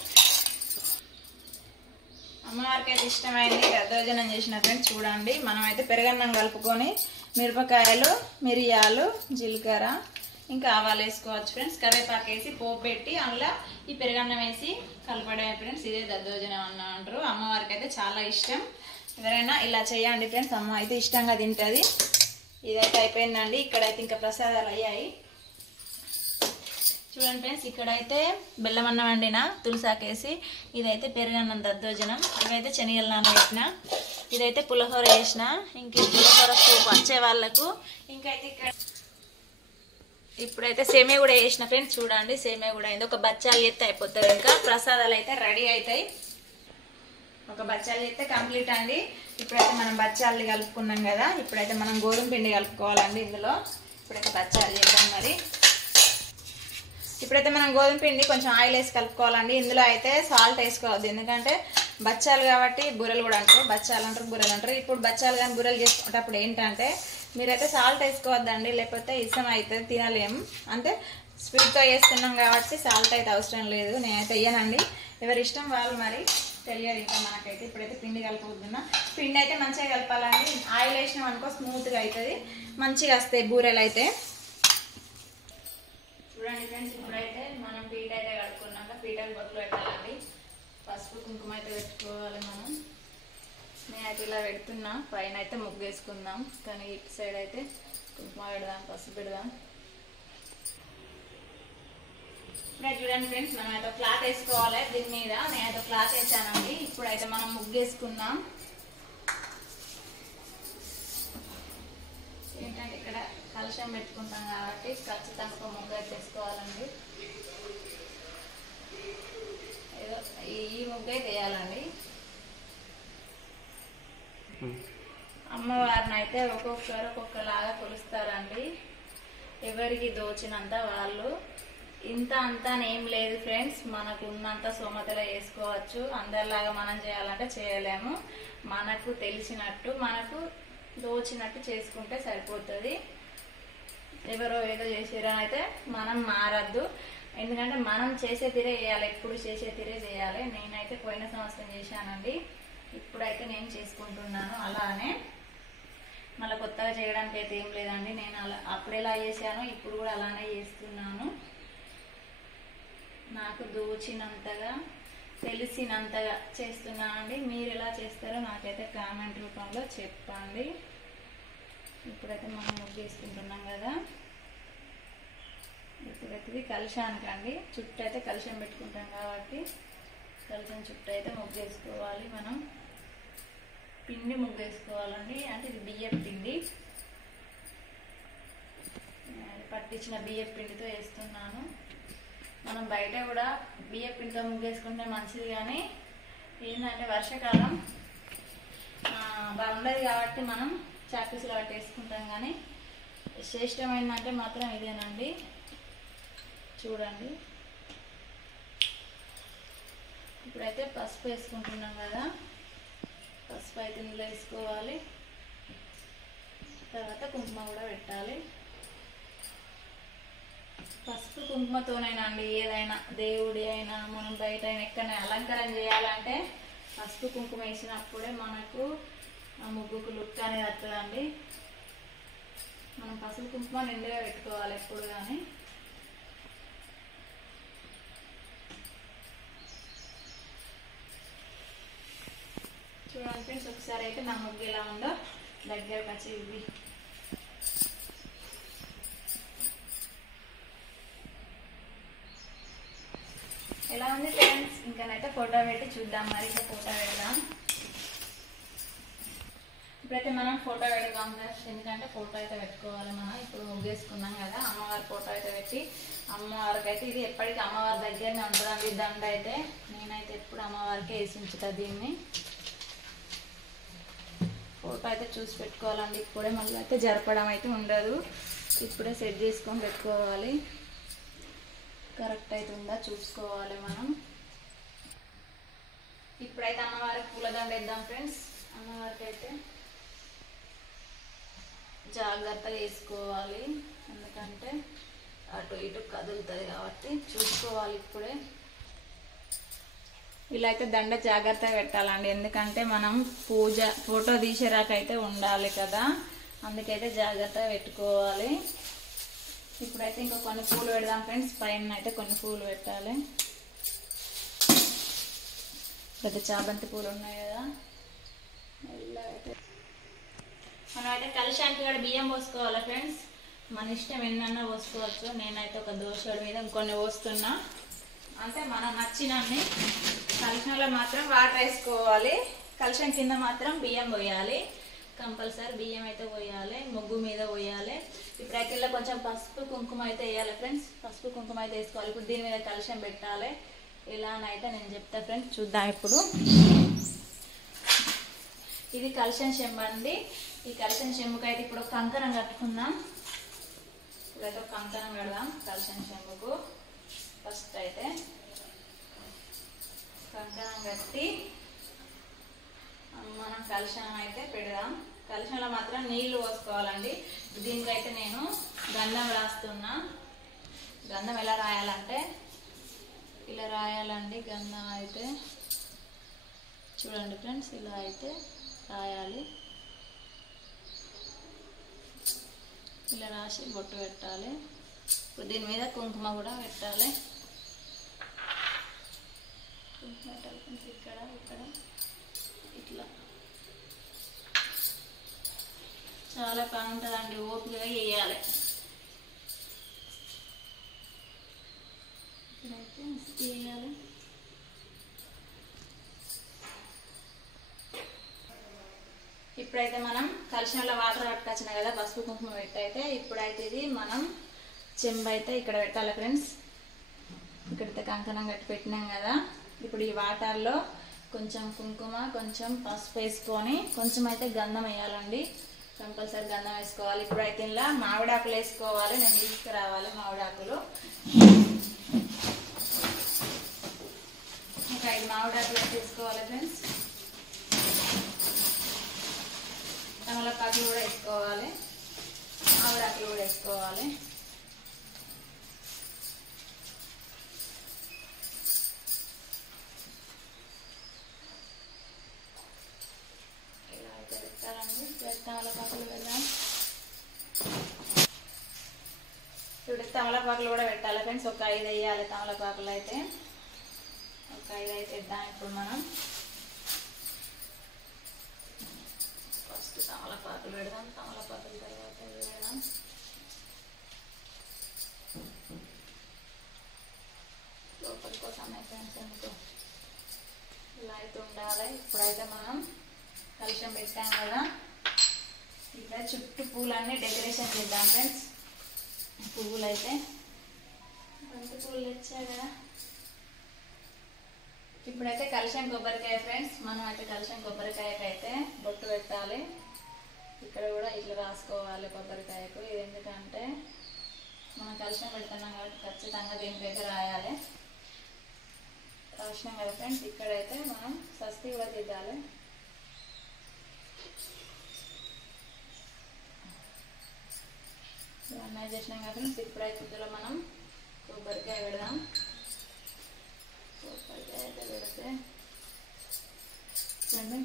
అమ్మవారికి అయితే ఇష్టమైంది దద్దోజనం చేసిన ఫ్రెండ్స్. చూడండి, మనమైతే పెరుగన్నం కలుపుకొని మిరపకాయలు, మిరియాలు, జీలకర్ర ఇంకా ఆవాలు వేసుకోవచ్చు ఫ్రెండ్స్. కరివేపాకు వేసి పోపు పెట్టి అందులో ఈ పెరుగన్నం వేసి కలపడే ఫ్రెండ్స్. ఇదే దద్దోజనం అన్న అంటారు. అమ్మవారికి అయితే చాలా ఇష్టం. ఎవరైనా ఇలా చేయండి ఫ్రెండ్స్, అమ్మ అయితే ఇష్టంగా తింటుంది. ఇదైతే అయిపోయిందండి. ఇక్కడైతే ఇంకా ప్రసాదాలు అయ్యాయి. చూడండి ఫ్రెండ్స్, ఇక్కడైతే బెల్లం అన్నం వండిన తులసాకేసి, ఇదైతే పెరుగన్నం దద్దోజనం, ఇవైతే శనగలు నానబెట్టిన, ఇదైతే పులిహోర వేసిన, ఇంక పులిహోర సూప్ వచ్చే వాళ్ళకు. ఇంకైతే ఇక్కడ ఇప్పుడైతే సేమే కూడా వేసిన ఫ్రెండ్స్. చూడండి, సేమే కూడా అయింది. ఒక బచ్చాలు చేస్తే అయిపోతుంది. ఇంకా ప్రసాదాలు అయితే రెడీ అవుతాయి. ఒక బచ్చాలు చేస్తే కంప్లీట్ అండి. ఇప్పుడైతే మనం బచ్చాలు కలుపుకున్నాం కదా, ఇప్పుడైతే మనం గోధుమ పిండి కలుపుకోవాలండి ఇందులో. ఇప్పుడైతే బచ్చాలు చేద్దాం మరి. ఇప్పుడైతే మనం గోధుమ పిండి కొంచెం ఆయిల్ వేసి కలుపుకోవాలండి. ఇందులో అయితే సాల్ట్ వేసుకోవద్దు, ఎందుకంటే బచ్చాలు కాబట్టి బూరెలు కూడా అంటారు, బచ్చాలు అంటారు, బూరెలు అంటారు. ఇప్పుడు బచ్చాలు కానీ బూరెలు చేసుకుంటప్పుడు ఏంటంటే మీరైతే సాల్ట్ వేసుకోవద్దండి, లేకపోతే ఇష్టం అవుతుంది, తినలేము. అంటే స్వీట్తో వేస్తున్నాం కాబట్టి సాల్ట్ అయితే అవసరం లేదు. నేనైతే వేయనండి, ఎవరి ఇష్టం వాళ్ళు మరి, తెలియదు ఇంకా మనకైతే. ఇప్పుడైతే పిండి కలుపుతున్నా. పిండి అయితే మంచిగా కలపాలండి. ఆయిల్ వేసినాం అనుకో స్మూత్గా అవుతుంది, మంచిగా వస్తాయి బూరెలు అయితే. చూడండి ఫ్రెండ్స్, ఇప్పుడైతే మనం పీట అయితే కడుక్కున్నాక పీటకు బొట్లు పెట్టాలండి. పసుపు కుంకుమ అయితే పెట్టుకోవాలి మనం. నేనైతే ఇలా పెడుతున్నా. పైన అయితే ముగ్గు వేసుకుందాం, కానీ ఇటు సైడ్ అయితే కుంకుమ పెడదాం, పసుపు పెడదాం. ఇప్పుడే చూడండి ఫ్రెండ్స్, మనం అయితే క్లాత్ వేసుకోవాలి దీని మీద. నేనైతే క్లాత్ వేసానండి. ఇప్పుడైతే మనం ముగ్గు వేసుకుందాం. ఏంటంటే ఇక్కడ కలశం పెట్టుకుంటాం కాబట్టి ఖచ్చితంగా ఒక ముగ్గు అయితే వేసుకోవాలండి. ఏదో ఈ ముగ్గు అయితే వేయాలండి. అమ్మవారిని అయితే ఒక్కొక్కరు ఒక్కొక్కలాగా కొలుస్తారండి. ఎవరికి దోచినంత వాళ్ళు. ఇంత అంతా ఏం లేదు ఫ్రెండ్స్, మనకు ఉన్నంత సోమతలో వేసుకోవచ్చు. అందరిలాగా మనం చేయాలంటే చేయలేము. మనకు తెలిసినట్టు, మనకు దోచినట్టు చేసుకుంటే సరిపోతుంది. ఎవరో ఏదో చేసారని అయితే మనం మారద్దు, ఎందుకంటే మనం చేసే తీరే చేయాలి, ఎప్పుడు చేసే తీరే చేయాలి. నేనైతే పోయిన సంవత్సరం చేశానండి, ఇప్పుడైతే నేను చేసుకుంటున్నాను అలానే. మళ్ళీ కొత్తగా చేయడానికి అయితే ఏం లేదండి. నేను అలా అప్పుడు ఎలా చేశానో ఇప్పుడు కూడా అలానే చేస్తున్నాను. నాకు దోచినంతగా, తెలిసినంతగా చేస్తున్నానండి. మీరు ఎలా చేస్తారో నాకైతే కామెంట్ రూపంలో చెప్పండి. ఇప్పుడైతే మనం ముగ్గు వేసుకుంటున్నాం కదా. ఇప్పుడైతే ఇది కలశానికండి, చుట్టూ అయితే కలశం పెట్టుకుంటాం కాబట్టి కలశం చుట్టూ అయితే ముగ్గు వేసుకోవాలి. మనం పిండి ముగ్గు వేసుకోవాలండి. అంటే ఇది బియ్యం పిండి, పట్టించిన బియ్యం పిండితో వేస్తున్నాను. మనం బయట కూడా బియ్యం పిండితో ముగ్గు వేసుకుంటే మంచిది, కానీ ఏంటంటే వర్షాకాలం బాగుండదు కాబట్టి మనం చాపీసులు అట్లా వేసుకుంటాం. కానీ శ్రేష్టమైందంటే మాత్రం ఇదేనండి. చూడండి, ఇప్పుడైతే పసుపు వేసుకుంటున్నాం కదా. పసుపు అయితే ఇందులో వేసుకోవాలి. తర్వాత కుంకుమ కూడా పెట్టాలి. పసుపు కుంకుమతోనైనా అండి ఏదైనా, దేవుడి అయినా మనం బయట అయినా ఎక్కడైనా అలంకరణ చేయాలంటే పసుపు కుంకుమ వేసినప్పుడే మనకు ఆ ముగ్గుకు లుక్ అనేది వస్తుందండి. మనం పసుపు కుంకుమ నిండుగా పెట్టుకోవాలి ఎప్పుడు కానీ. చూడండి ఫ్రెండ్స్, ఒకసారి అయితే నా ముగ్గు ఎలా ఉందో దగ్గరకు వచ్చి ఇవి ఎలా ఉంది ఫ్రెండ్స్. ఇంకానైతే ఫోటో పెట్టి చూద్దాం మరి. ఇంకా ఫోటో పెడదాం. ఇప్పుడైతే మనం ఫోటో పెడదాం ఫ్రెండ్స్, ఎందుకంటే ఫోటో అయితే పెట్టుకోవాలి మనం. ఇప్పుడు ముగ్గేసుకున్నాం కదా, అమ్మవారి ఫోటో అయితే పెట్టి, అమ్మవారికి అయితే ఇది ఎప్పటికీ అమ్మవారి దగ్గరనే ఉంటుందండి దండ అయితే. నేనైతే ఎప్పుడు అమ్మవారికి వేసి ఉంచుతా దీన్ని. ఫోటో అయితే చూసి పెట్టుకోవాలండి ఇప్పుడే, మళ్ళీ అయితే జరపడం అయితే ఉండదు. ఇప్పుడే సెట్ చేసుకొని పెట్టుకోవాలి. కరెక్ట్ అవుతుందా చూసుకోవాలి మనం. ఇప్పుడైతే అమ్మవారికి పూలదండ వేద్దాం ఫ్రెండ్స్. అమ్మవారికి అయితే జాగ్రత్తగా వేసుకోవాలి, ఎందుకంటే అటు ఇటు కదులుతుంది కాబట్టి చూసుకోవాలి. ఇప్పుడే ఇలా అయితే దండ జాగ్రత్తగా పెట్టాలండి, ఎందుకంటే మనం పూజ ఫోటో తీసేరాకైతే ఉండాలి కదా, అందుకైతే జాగ్రత్తగా పెట్టుకోవాలి. ఇప్పుడైతే ఇంకా కొన్ని పూలు పెడదాం ఫ్రెండ్స్. పైన అయితే కొన్ని పూలు పెట్టాలి. పెద్ద చాబంతి పూలు ఉన్నాయి కదా. మనం అయితే కలశానికి కూడా బియ్యం పోసుకోవాలి ఫ్రెండ్స్. మన ఇష్టం ఎన్నన్నా పోసుకోవచ్చు. నేనైతే ఒక దోశల మీద ఇంకొన్ని పోస్తున్నా, అంటే మనం నచ్చినన్ని. కలశంలో మాత్రం వాటర్ వేసుకోవాలి, కలశం కింద మాత్రం బియ్యం పోయాలి. కంపల్సరీ బియ్యం అయితే పోయాలి, ముగ్గు మీద పోయాలి. ఇప్పుడైతే ఇలా కొంచెం పసుపు కుంకుమ అయితే వేయాలి ఫ్రెండ్స్. పసుపు కుంకుమ అయితే వేసుకోవాలి. ఇప్పుడు దీని మీద కలశం పెట్టాలి. ఇలానైతే నేను చెప్తా ఫ్రెండ్స్, చూద్దాం ఇప్పుడు. ఇది కలశం చెంబు అండి. ఈ కలశం చెంబుకి అయితే ఇప్పుడు కంకణం కట్టుకుందాం. ఇప్పుడైతే ఒక కంకణం కడదాం కలశం చెంబుకు. ఫస్ట్ అయితే కంకణం కట్టి మనం కలశం అయితే పెడదాం. కలశంలో మాత్రం నీళ్లు పోసుకోవాలండి. దీనికైతే నేను గంధం రాస్తున్నా. గంధం ఎలా రాయాలంటే ఇలా రాయాలండి. గంధం అయితే చూడండి ఫ్రెండ్స్, ఇలా అయితే రాయాలి. ఇలా రాసి బొట్టు పెట్టాలి. ఇప్పుడు దీని మీద కుంకుమ కూడా పెట్టాలి. కుంకుమ పెట్టాలి ఫ్రెండ్స్, ఇక్కడ ఇక్కడ ఇట్లా. చాలా బాగుంటుందండి, ఓపికగా వేయాలి. ఇక్కడైతే వేయాలి. ఇప్పుడైతే మనం కలశంలో వాటర్ పట్టుకొచ్చినాం కదా, పసుపు కుంకుమ పెట్టయితే. ఇప్పుడైతే ఇది మనం చెంబు అయితే ఇక్కడ పెట్టాలి ఫ్రెండ్స్. ఇక్కడైతే కంకణం కట్టి పెట్టినాం కదా. ఇప్పుడు ఈ వాటర్లో కొంచెం కుంకుమ కొంచెం పసుపు వేసుకొని కొంచెం అయితే గంధం వేయాలండి. కంపల్సరీ గంధం వేసుకోవాలి. ఇప్పుడైతే ఇలా మామిడాకులు వేసుకోవాలి. నేను తీసుకురావాలి మామిడాకులు. ఇంకా 5 మామిడాకులు తీసుకోవాలి ఫ్రెండ్స్. తమలపాకులు కూడా వేసుకోవాలి, మామిడాకులు కూడా వేసుకోవాలి. ఇలా అయితే పెట్టాలండి. తమలపాకులు వెళ్దాం. ఇప్పుడు తమలపాకులు కూడా పెట్టాలి ఫ్రెండ్స్. ఒక 5 వేయాలి తమలపాకులు అయితే. ఒక 5 అయితే ఇద్దాం ఇప్పుడు మనం. తమలపాకులు పెడదాం. తమలపాకుల తర్వాత పెడదాం. లోపల కోసం అయితే ఎందుకు ఇలా అయితే ఉండాలి. ఇప్పుడైతే మనం కలశం పెట్టాం కదా, ఇక్కడ చుట్టూ పూలన్నీ డెకరేషన్ చేద్దాం ఫ్రెండ్స్. పువ్వులు అయితే బంతి పువ్వులు తెచ్చాయి కదా. ఇప్పుడైతే కలశం కొబ్బరికాయ ఫ్రెండ్స్. మనం అయితే కలశం కొబ్బరికాయకి అయితే బొట్టు పెట్టాలి. ఇక్కడ కూడా ఇట్లా రాసుకోవాలి కొబ్బరికాయకు. ఇది ఎందుకంటే మనం కలశం పెడుతున్నాం కాబట్టి ఖచ్చితంగా దీనికైతే రాయాలి. రాసినాం కదా ఫ్రెండ్స్. ఇక్కడైతే మనం స్వస్తి కూడా తీద్దాలి. ఇవన్నీ చేసినాం కదా ఫ్రెండ్స్. ఇప్పుడైతే ఇందులో మనం కొబ్బరికాయ పెడదాం. కొబ్బరికాయ అయితే పెడితే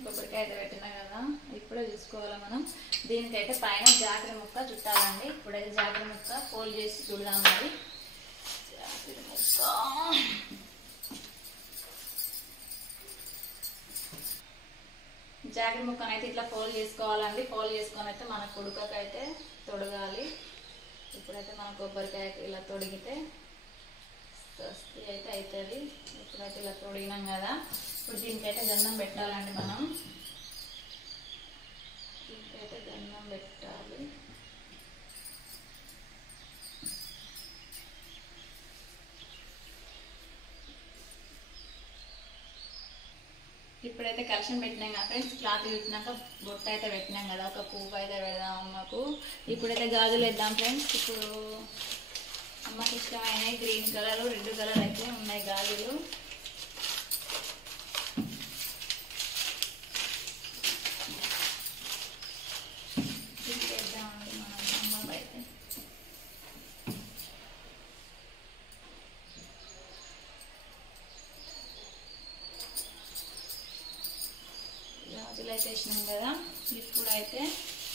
కొబ్బరికాయ అయితే పెట్టినా కదా, ఇప్పుడే చూసుకోవాలి మనం. దీనికైతే పైన జాకెట్ ముక్క చుట్టాలండి. ఇప్పుడైతే జాకెట్ ముక్క ఫోల్డ్ చేసి చూడదాం. మరి జాకెట్ ముక్క జాకెట్ ముక్కనైతే ఇట్లా ఫోల్డ్ చేసుకోవాలండి. ఫోల్డ్ చేసుకొని అయితే మన కుడుకకైతే తొడగాలి. ఇప్పుడైతే మన కొబ్బరికాయకి ఇలా తొడిగితే స్వస్తి అయితే అవుతుంది. ఇప్పుడైతే ఇలా తొడిగినాం కదా. ఇప్పుడు దీనికైతే గంధం పెట్టాలండి మనం. దీనికైతే గంధం పెట్టాలి. ఇప్పుడైతే కలశం పెట్టినాం కదా ఫ్రెండ్స్. క్లాత్ పెట్టినాక బొట్టు అయితే పెట్టినాం కదా. ఒక పువ్వు అయితే పెడదాం అమ్మకు. ఇప్పుడైతే గాజులు వేద్దాం ఫ్రెండ్స్. ఇప్పుడు అమ్మకి ఇష్టమైన గ్రీన్ కలర్, రెడ్ కలర్ అయితే ఉన్నాయి గాజులు. పెట్టేసినాం కదా. ఇప్పుడైతే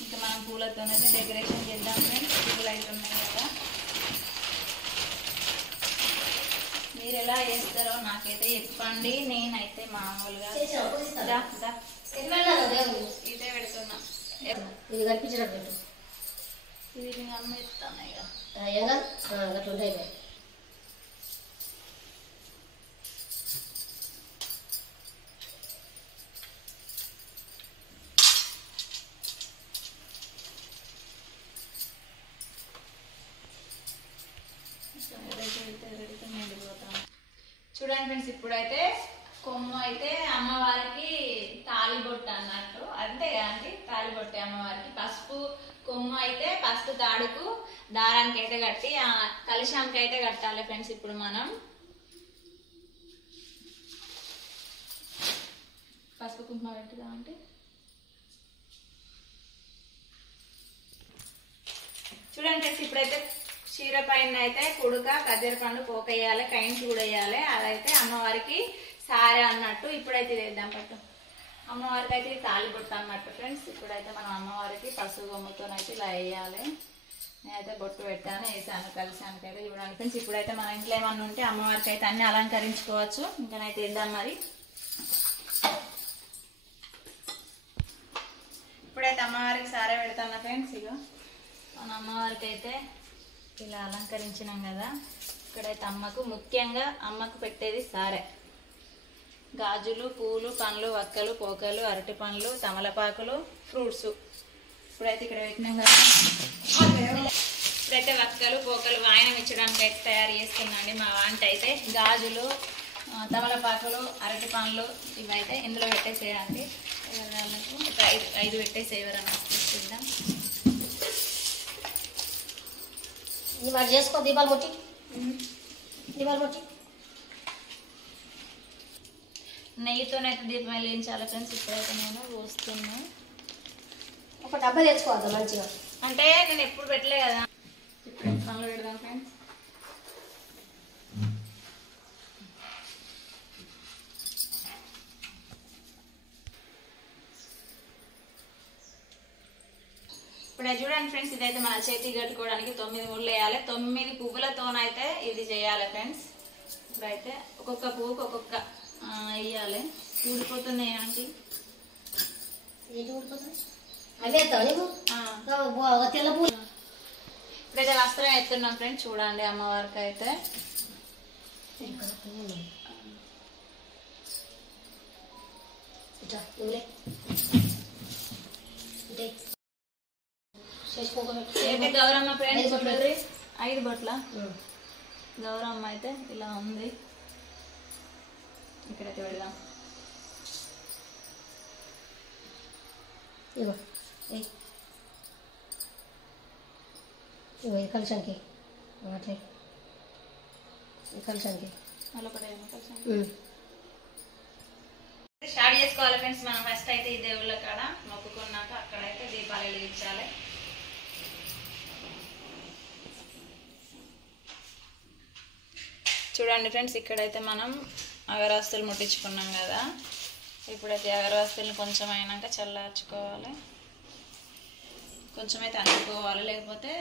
ఇంకా మనం పూలతోనైతే డెకరేషన్ చేద్దాం ఫ్రెండ్స్. పూలు అయితే ఉన్నాయి కదా, మీరు ఎలా చేస్తారో నాకైతే చెప్పండి. నేనైతే మామూలుగా ఇదే పెడుతున్నా. ఇది కనిపించినట్టు ఇది అమ్మ ఇస్తాను ఇక అట్లా ఉంటాయి. చూడండి ఫ్రెండ్స్, ఇప్పుడైతే కొమ్మ అయితే అమ్మవారికి తాళిబొట్టు అన్నట్టు, అంతే కదండి, తాళిబొట్టే అమ్మవారికి. పసుపు కొమ్మ అయితే పసుపు తాడుకు దారానికి అయితే కట్టి ఆ కలశానికి అయితే కట్టాలి ఫ్రెండ్స్. ఇప్పుడు మనం పసుపు కుంకుమ పెట్టుదా అంటే చూడండి ఫ్రెండ్స్, ఇప్పుడైతే చీర పైన అయితే కుడుక ఖర్జూర పండు పోకేయాలి, కైన్స్ కూడా వేయాలి. అదైతే అమ్మవారికి సారే అన్నట్టు. ఇప్పుడైతే వేద్దాం పట్టు. అమ్మవారికి అయితే తాళిబొట్టు అన్నట్టు ఫ్రెండ్స్. ఇప్పుడైతే మనం అమ్మవారికి పసుపు బొమ్మతోనైతే ఇలా వేయాలి. నేనైతే బొట్టు పెట్టాను, వేసాను కలిసానికి అయితే. చూడండి ఫ్రెండ్స్, ఇప్పుడైతే మన ఇంట్లో ఏమన్నా ఉంటే అమ్మవారికి అయితే అన్ని అలంకరించుకోవచ్చు. ఇంకనైతే వేద్దాం మరి. ఇప్పుడైతే అమ్మవారికి సారే పెడతాను ఫ్రెండ్స్. ఇక మన అమ్మవారికి అయితే ఇలా అలంకరించినాం కదా. ఇక్కడైతే అమ్మకు ముఖ్యంగా అమ్మకు పెట్టేది సారే. గాజులు, పూలు, పండ్లు, వక్కలు, పోకలు, అరటి పండ్లు, తమలపాకులు, ఫ్రూట్స్. ఇప్పుడైతే ఇక్కడ పెట్టినాం కదా. ఇప్పుడైతే వక్కలు, పోకలు వాయనం ఇచ్చడానికి అయితే తయారు చేస్తున్నాండి మా వంట అయితే. గాజులు, తమలపాకులు, అరటి పండ్లు ఇవైతే ఇందులో పెట్టేసేయండి. ఐదు పెట్టేసేవరన్నా చూద్దాం. మరి చేసుకో దీపాలు ముట్టి నెయ్యితోనైతే దీపం వెలిగించాలి ఫ్రెండ్స్. ఇప్పుడైతే నేను పోస్తున్నా. ఒక డబ్బా తెచ్చుకోవద్దా మంచిగా, అంటే నేను ఎప్పుడు పెట్టలే కదా. ఇప్పుడు పనులు పెడదాం ఫ్రెండ్స్. ఇప్పుడు చూడండి ఫ్రెండ్స్, ఇదైతే మన చేతికి కట్టుకోవడానికి 9 ముళ్ళు వేయాలి. 9 పువ్వులతోనైతే ఇది చేయాలి ఫ్రెండ్స్. ఇప్పుడైతే ఒక్కొక్క పువ్వుకి ఒక్కొక్క వేయాలి. ఊడిపోతున్నాయి ఆంటీ. అవి వేస్తావు నీకు తెల్ల పూలు. ఇప్పుడైతే వస్త్రం ఎత్తున్నాం ఫ్రెండ్స్. చూడండి అమ్మవారికి అయితే గౌరమ్మ ఫ్రెండ్స్. 5 బొట్ల గౌరమ్మ అయితే ఇలా ఉంది. ఇక్కడైతే పెడదాం. ఇగో ఇది కలిసానికి అట్లే కలిసానికి మళ్ళీ స్టార్ట్ చేసుకోవాలి ఫ్రెండ్స్. మనం ఫస్ట్ అయితే ఈ దేవుళ్ళ కాడ మొక్కుకున్నాక అక్కడైతే దీపాలు వెలిగించాలి. చూడండి ఫ్రెండ్స్, ఇక్కడైతే మనం అగరవస్తులు ముట్టించుకున్నాం కదా. ఇప్పుడైతే అగరవస్తులు కొంచెం అయినాక చల్లార్చుకోవాలి. కొంచెం అయితే అందుకోవాలి, లేకపోతే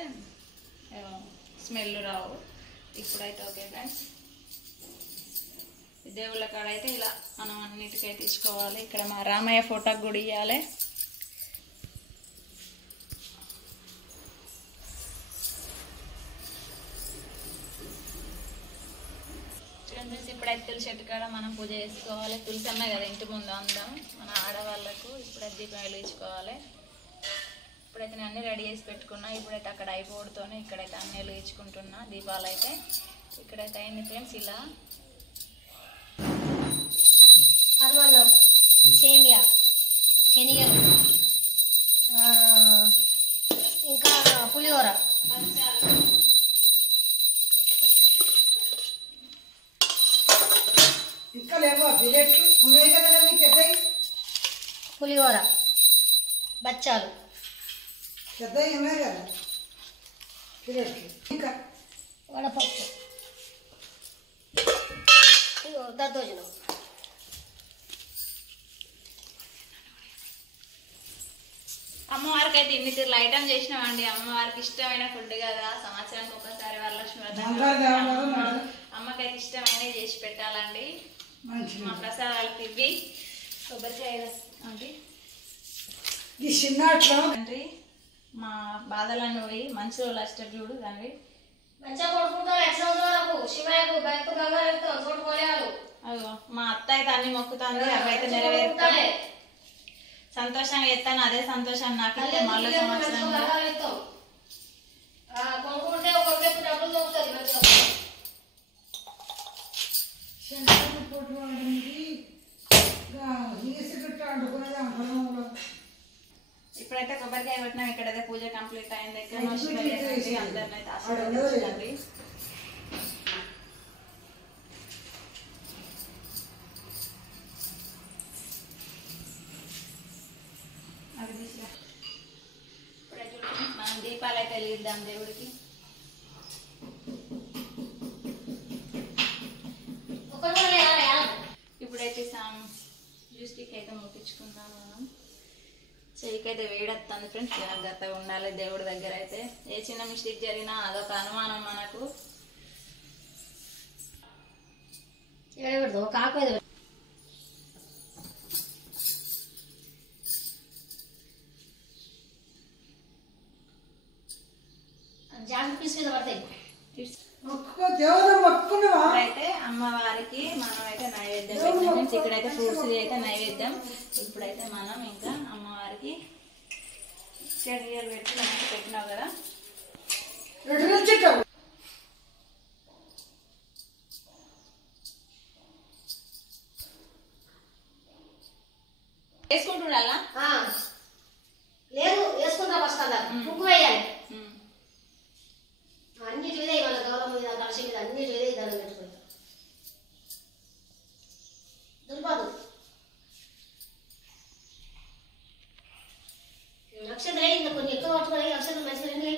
స్మెల్ రావు. ఇప్పుడైతే ఓకే ఫ్రెండ్స్. దేవుళ్ళ కాడ అయితే ఇలా మనం అన్నిటికై తీసుకోవాలి. ఇక్కడ మా రామయ్య ఫోటోకి కూడా ఇవ్వాలి. ఇప్పుడైతే తులసి చెట్టు కాడ మనం పూజ చేసుకోవాలి. తులసి అమ్మ కదా ఇంటి ముందు అందం మన ఆడవాళ్ళకు. ఇప్పుడైతే దీపం వెలిగించుకోవాలి. ఇప్పుడైతే నేను అన్నీ రెడీ చేసి పెట్టుకున్నా. ఇప్పుడైతే అక్కడ అయిపోవడంతోనే ఇక్కడైతే అన్నీ వెలిగించుకుంటున్నా దీపాలు అయితే. ఇక్కడైతే అయింది ఫ్రెండ్స్. ఇలా అన్నం, సేమియా, శనిగలు, ఇంకా పులిహోర, పులిహోర, బచ్చాలు, వడపప్పు, దద్దోజనం. అమ్మవారికి అయితే ఇన్ని తీరులు ఐటమ్ చేసినామండి. అమ్మవారికి ఇష్టమైన ఫుడ్ కదా, సంవత్సరానికి ఒకసారి వరలక్ష్మి వ్రతం అమ్మకైతే ఇష్టమైనవి చేసి పెట్టాలండి. మా ప్రసాదాలకు ఇవి కొబ్బరికాయ అంటే తండ్రి మా బాధలను పోయి మంచి రోజులు వచ్చేటట్టు చూడు తండ్రి. మంచిగా కొడుకుంటారు ఎక్సౌలకు శివయ్యకు భక్తు గంగారెత్తాం చూడుకోలేరు. అయ్యో మా అత్త అయితే అన్ని మొక్కుతాంది, అవైతే నెరవేరుతాయి. సంతోషంగా ఎత్తాను, అదే సంతోషాన్ని నాకు మళ్ళీ సంవత్సరం కొనుక్కుంటే ఒక వ్యక్తి డబ్బులు దొరుకుతుంది మంచిగా. ఇప్పుడైతే కొబ్బరికాయ పెట్టినాం. ఇక్కడైతే పూజ కంప్లీట్ అయిన దగ్గర అందరిని అయితే ఆశీర్వదించండి. ఇప్పుడైతే మనం దీపాలు అయితే వెలిగిద్దాం దేవుడికి. ఇప్పుడైతే జ్యూస్టిక్ అయితే ముట్టించుకుందాం మనం. చెయ్యికైతే వేడెత్తుంది ఫ్రెండ్స్, జాగ్రత్తగా ఉండాలి దేవుడి దగ్గర అయితే. ఏ చిన్న మిస్టేక్ జరిగినా అదొక అనుమానం మనకు. కాకు జాగ్రత్త పీస్ మీద పడతాయి. అయితే అమ్మవారికి మనం అయితే నైవేద్యం పెట్టాం. ఇక్కడైతే ఫ్రూట్స్ అయితే నైవేద్యం. ఇప్పుడైతే మనం ఇంకా అమ్మవారికి చెరియలు పెట్టి మనకి పెట్టినావు కదా. వేసుకుంటుండాలా? లేదు వేసుకుంటా వస్తా ముగ్గు వేయాలి. అన్నిటి మీద వాళ్ళ గౌరవం మీద కలిసి మీద అన్నిటి మీద దండం పెట్టుకుంటాం. దుర్బాదు నక్షత్రం అయింది కొన్ని ఎక్కువ పట్టుకోవాలి. నక్షత్రం మంచిగా రండి.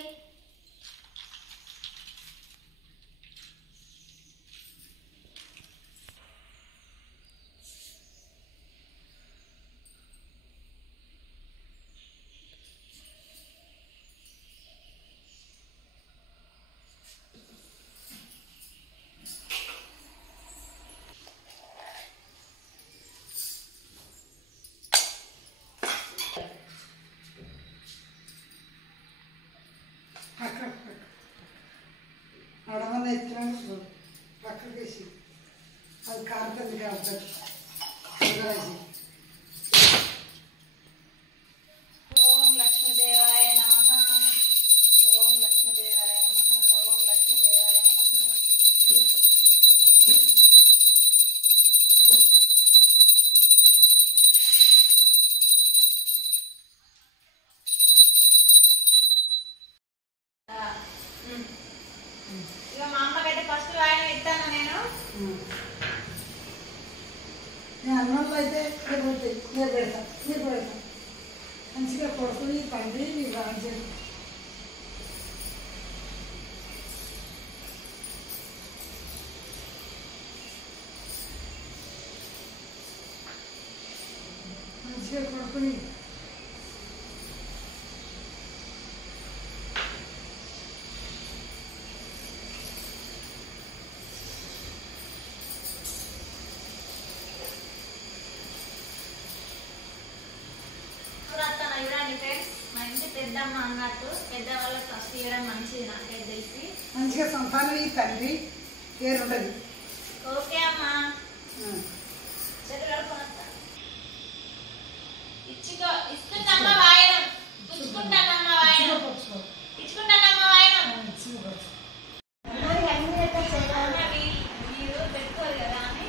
అడవన్న ఎత్తినాను పక్కకి వేసి అది కారుతుంది కాబట్టి ఓం లక్ష్మీదేవాయ నమః. ఓం లక్ష్మీదేవాయ నమః. ఓం లక్ష్మీదేవాయ నమః. ఇక మా అమ్మకైతే ఫస్ట్ ఆయన ఇస్తాను నేను. అన్నంలో అయితే నేను పెడతా మంచిగా కొడుకుని తండ్రి నీ రాజ్యం మంచిగా కొడుకుని మా ఇంటి పెద్దమ్మ అన్నట్టు పెద్దవాళ్ళకి ఫస్ట్ ఇవ్వడం మంచిది నాకైతే తెలిసి. మంచిగా సంతానం ఈ తండ్రి పేరు ఉంటుంది. ఓకే అమ్మా. ఇచ్చుకో ఇస్తుందమ్మ వాయనం. పుచ్చుకుంటానమ్మ వాయనం. ఇచ్చుకుంటానమ్మ వాయనం. మీరు పెట్టుకోరు కదా అని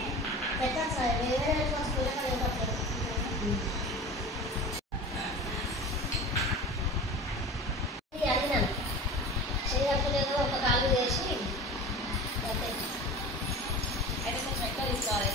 ఒక కాలు చేసి అయితే కొంచెం ఎక్కువ తీసుకోవాలి.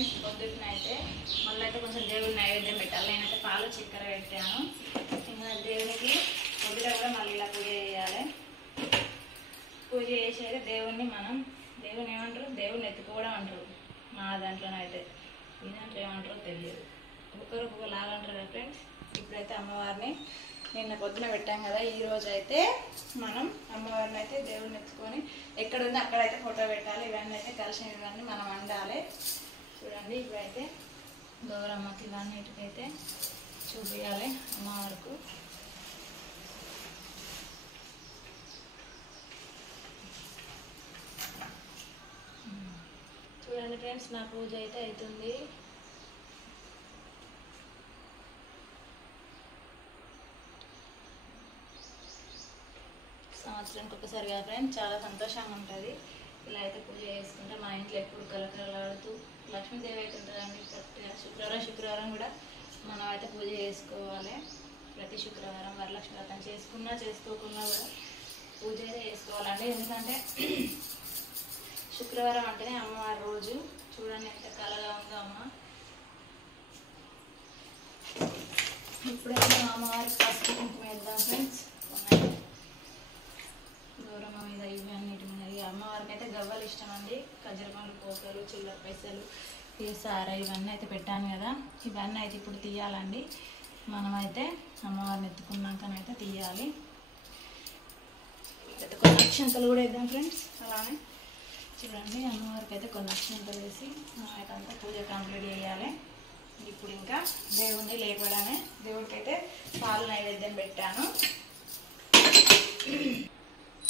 ఫ్రెండ్స్ పొద్దున్న అయితే మళ్ళీ అయితే కొంచెం దేవుడి నైవేద్యం పెట్టాలి. నేనైతే పాలు చక్కెర పెట్టాను. ఇంకా దేవునికి పొద్దున కూడా మళ్ళీ ఇలా పూజ చేయాలి. పూజ చేసేది దేవుణ్ణి దేవుని ఏమంటారు, దేవుడిని ఎత్తుకోవడం అంటారు మా దాంట్లోనైతే. ఈ దాంట్లో ఏమంటారో తెలియదు, ఒక్కొక్కరు లాగా అంటారు కదా ఫ్రెండ్స్. ఇప్పుడైతే అమ్మవారిని నిన్న పొద్దున పెట్టాం కదా, ఈ రోజు అయితే మనం అమ్మవారిని అయితే దేవుడిని ఎత్తుకొని ఎక్కడ ఉందో అక్కడైతే ఫోటో పెట్టాలి. ఇవన్నీ అయితే కలిసి ఇవన్నీ మనం వండాలి. చూడండి ఇప్పుడైతే గౌరమ్మకి ఇవన్నిటికైతే చూపించాలి అమ్మవారికి. చూడండి ఫ్రెండ్స్, నా పూజ అయితే అవుతుంది. సంవత్సరానికి ఒకసారి కదా ఫ్రెండ్స్, చాలా సంతోషంగా ఉంటుంది. ఇలా అయితే పూజ చేసుకుంటే మా ఇంట్లో ఎప్పుడు కలకలలాడుతూ లక్ష్మీదేవి అయితే ఉంటుందండి. శుక్రవారం కూడా మనం అయితే పూజ చేసుకోవాలి. ప్రతి శుక్రవారం వరలక్ష్మి వ్రతం చేసుకున్నా చేసుకోకున్నా కూడా పూజ అయితే చేసుకోవాలండి. ఎందుకంటే శుక్రవారం అంటేనే అమ్మవారి రోజు. చూడండి ఎంత కళగా ఉందో అమ్మ. ఇప్పుడైతే అమ్మవారికి పసుపు కుంకుమ వేద్దాం ఫ్రెండ్స్. గౌరమ్మ మీద ఇవన్నిటి మీద అమ్మవారికి అయితే గవ్వలు ఇష్టం అండి. ఖజరపాలు, పోకలు, చిల్లర పైసలు, సారా ఇవన్నీ అయితే పెట్టాను కదా, ఇవన్నీ అయితే ఇప్పుడు తీయాలండి. మనమైతే అమ్మవారిని ఎత్తుకున్నాకనైతే తీయాలి. అయితే కొన్ని అక్షంతలు కూడా వేద్దాం ఫ్రెండ్స్. అలానే చూడండి అమ్మవారికి అయితే కొన్ని అక్షంతలు వేసి మనమైతే అంతా పూజ కంప్లీట్ చేయాలి. ఇప్పుడు ఇంకా దేవుణ్ణి లేపడానే దేవుడికి అయితే పాలు నైవేద్యం పెట్టాను.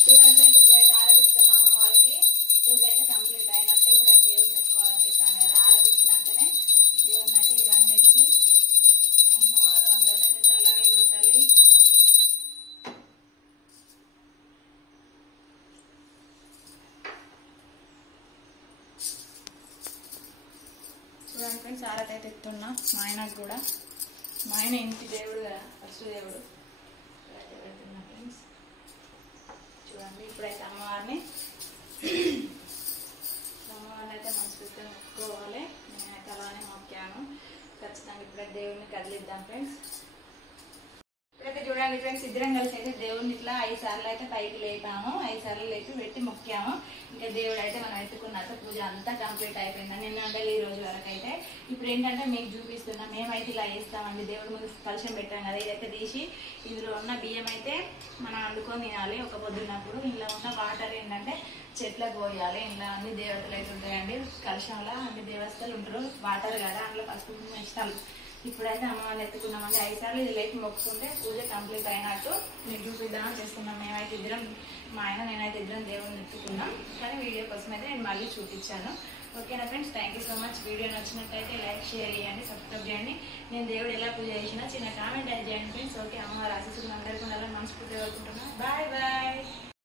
చూడండి ఇప్పుడైతే ఆరాధిస్తున్నాం అమ్మవారికి. పూజ అయితే కంప్లీట్ అయినట్టే. ఇప్పుడైతే దేవుడిని ఎత్తుకోవాలని చెప్పాను కదా, ఆరాధించినాకనే దేవుడిని అయితే ఇవన్నిటికీ అమ్మవారు అందరినైతే చల్లగా ఇప్పుడు తల్లి. చూడండి ఫ్రెండ్స్, ఆరతి అయితే ఎత్తున్నా. మా ఆయనకు కూడా, మా ఆయన ఇంటి దేవుడు కదా, ఫస్ట్ దేవుడు. పెడుతున్నా ఫ్రెండ్స్. చూడండి ఇప్పుడైతే అమ్మవారిని అయితే మనస్ఫూర్తిగా మొక్కుకోవాలి. నేనైతే అలానే మొక్కాను. ఖచ్చితంగా ఇప్పుడైతే దేవుడిని కదిలిద్దాం ఫ్రెండ్స్. ఇప్పుడైతే చూడండి ఫ్రెండ్స్, ఇద్దరం కలిసి అయితే దేవుడిని ఇట్లా 5 సార్లు అయితే పైకి లేపాము. 5 సార్లు లేపి పెట్టి మొక్కాము. ఇంకా దేవుడు అయితే మనం ఎత్తుకున్నాక పూజ అంతా కంప్లీట్ అయిపోయింది. నిన్న అంటే ఈ రోజు వరకు అయితే. ఇప్పుడు ఏంటంటే మీకు చూపిస్తున్నాం, మేమైతే ఇలా వేస్తామండి. దేవుడి ముందు కలశం పెట్టాం కదా, ఇదైతే తీసి ఇందులో ఉన్న బియ్యం అయితే మనం వండుకొని తినాలి ఒక పొద్దున్నప్పుడు. ఇందులో ఉన్న వాటర్ ఏంటంటే చెట్లకు పోయాలి. ఇంట్లో అన్ని దేవతలు అయితే ఉంటాయండి. కలశంలో అన్ని దేవతలు ఉంటారు. వాటర్ కదా, అందులో పసుపు ఇష్టాలు. ఇప్పుడైతే అమ్మవారిని ఎత్తుకున్నామండి 5 సార్లు. ఇది లేపి మొక్కుకుంటే పూజ కంప్లీట్ అయినట్టు. మీకు చూపిద్దామని చేస్తున్నాం. మేమైతే ఇద్దరం, మా ఆయన నేనైతే ఇద్దరం దేవుడిని ఎత్తుకున్నాం. కానీ వీడియో కోసం అయితే నేను మళ్ళీ చూపించాను. ఓకేనా friends, thank you so much. Video నచ్చినట్టయితే లైక్, షేర్ చేయండి, సబ్స్క్రైబ్ చేయండి. నేను దేవుడు ఎలా పూజ చేసినా చిన్న కామెంట్ అయితే చేయండి ఫ్రెండ్స్. ఓకే, అమ్మవారి ఆశీస్సులు అందరికీ ఉండాలని మనస్ఫూర్తిగా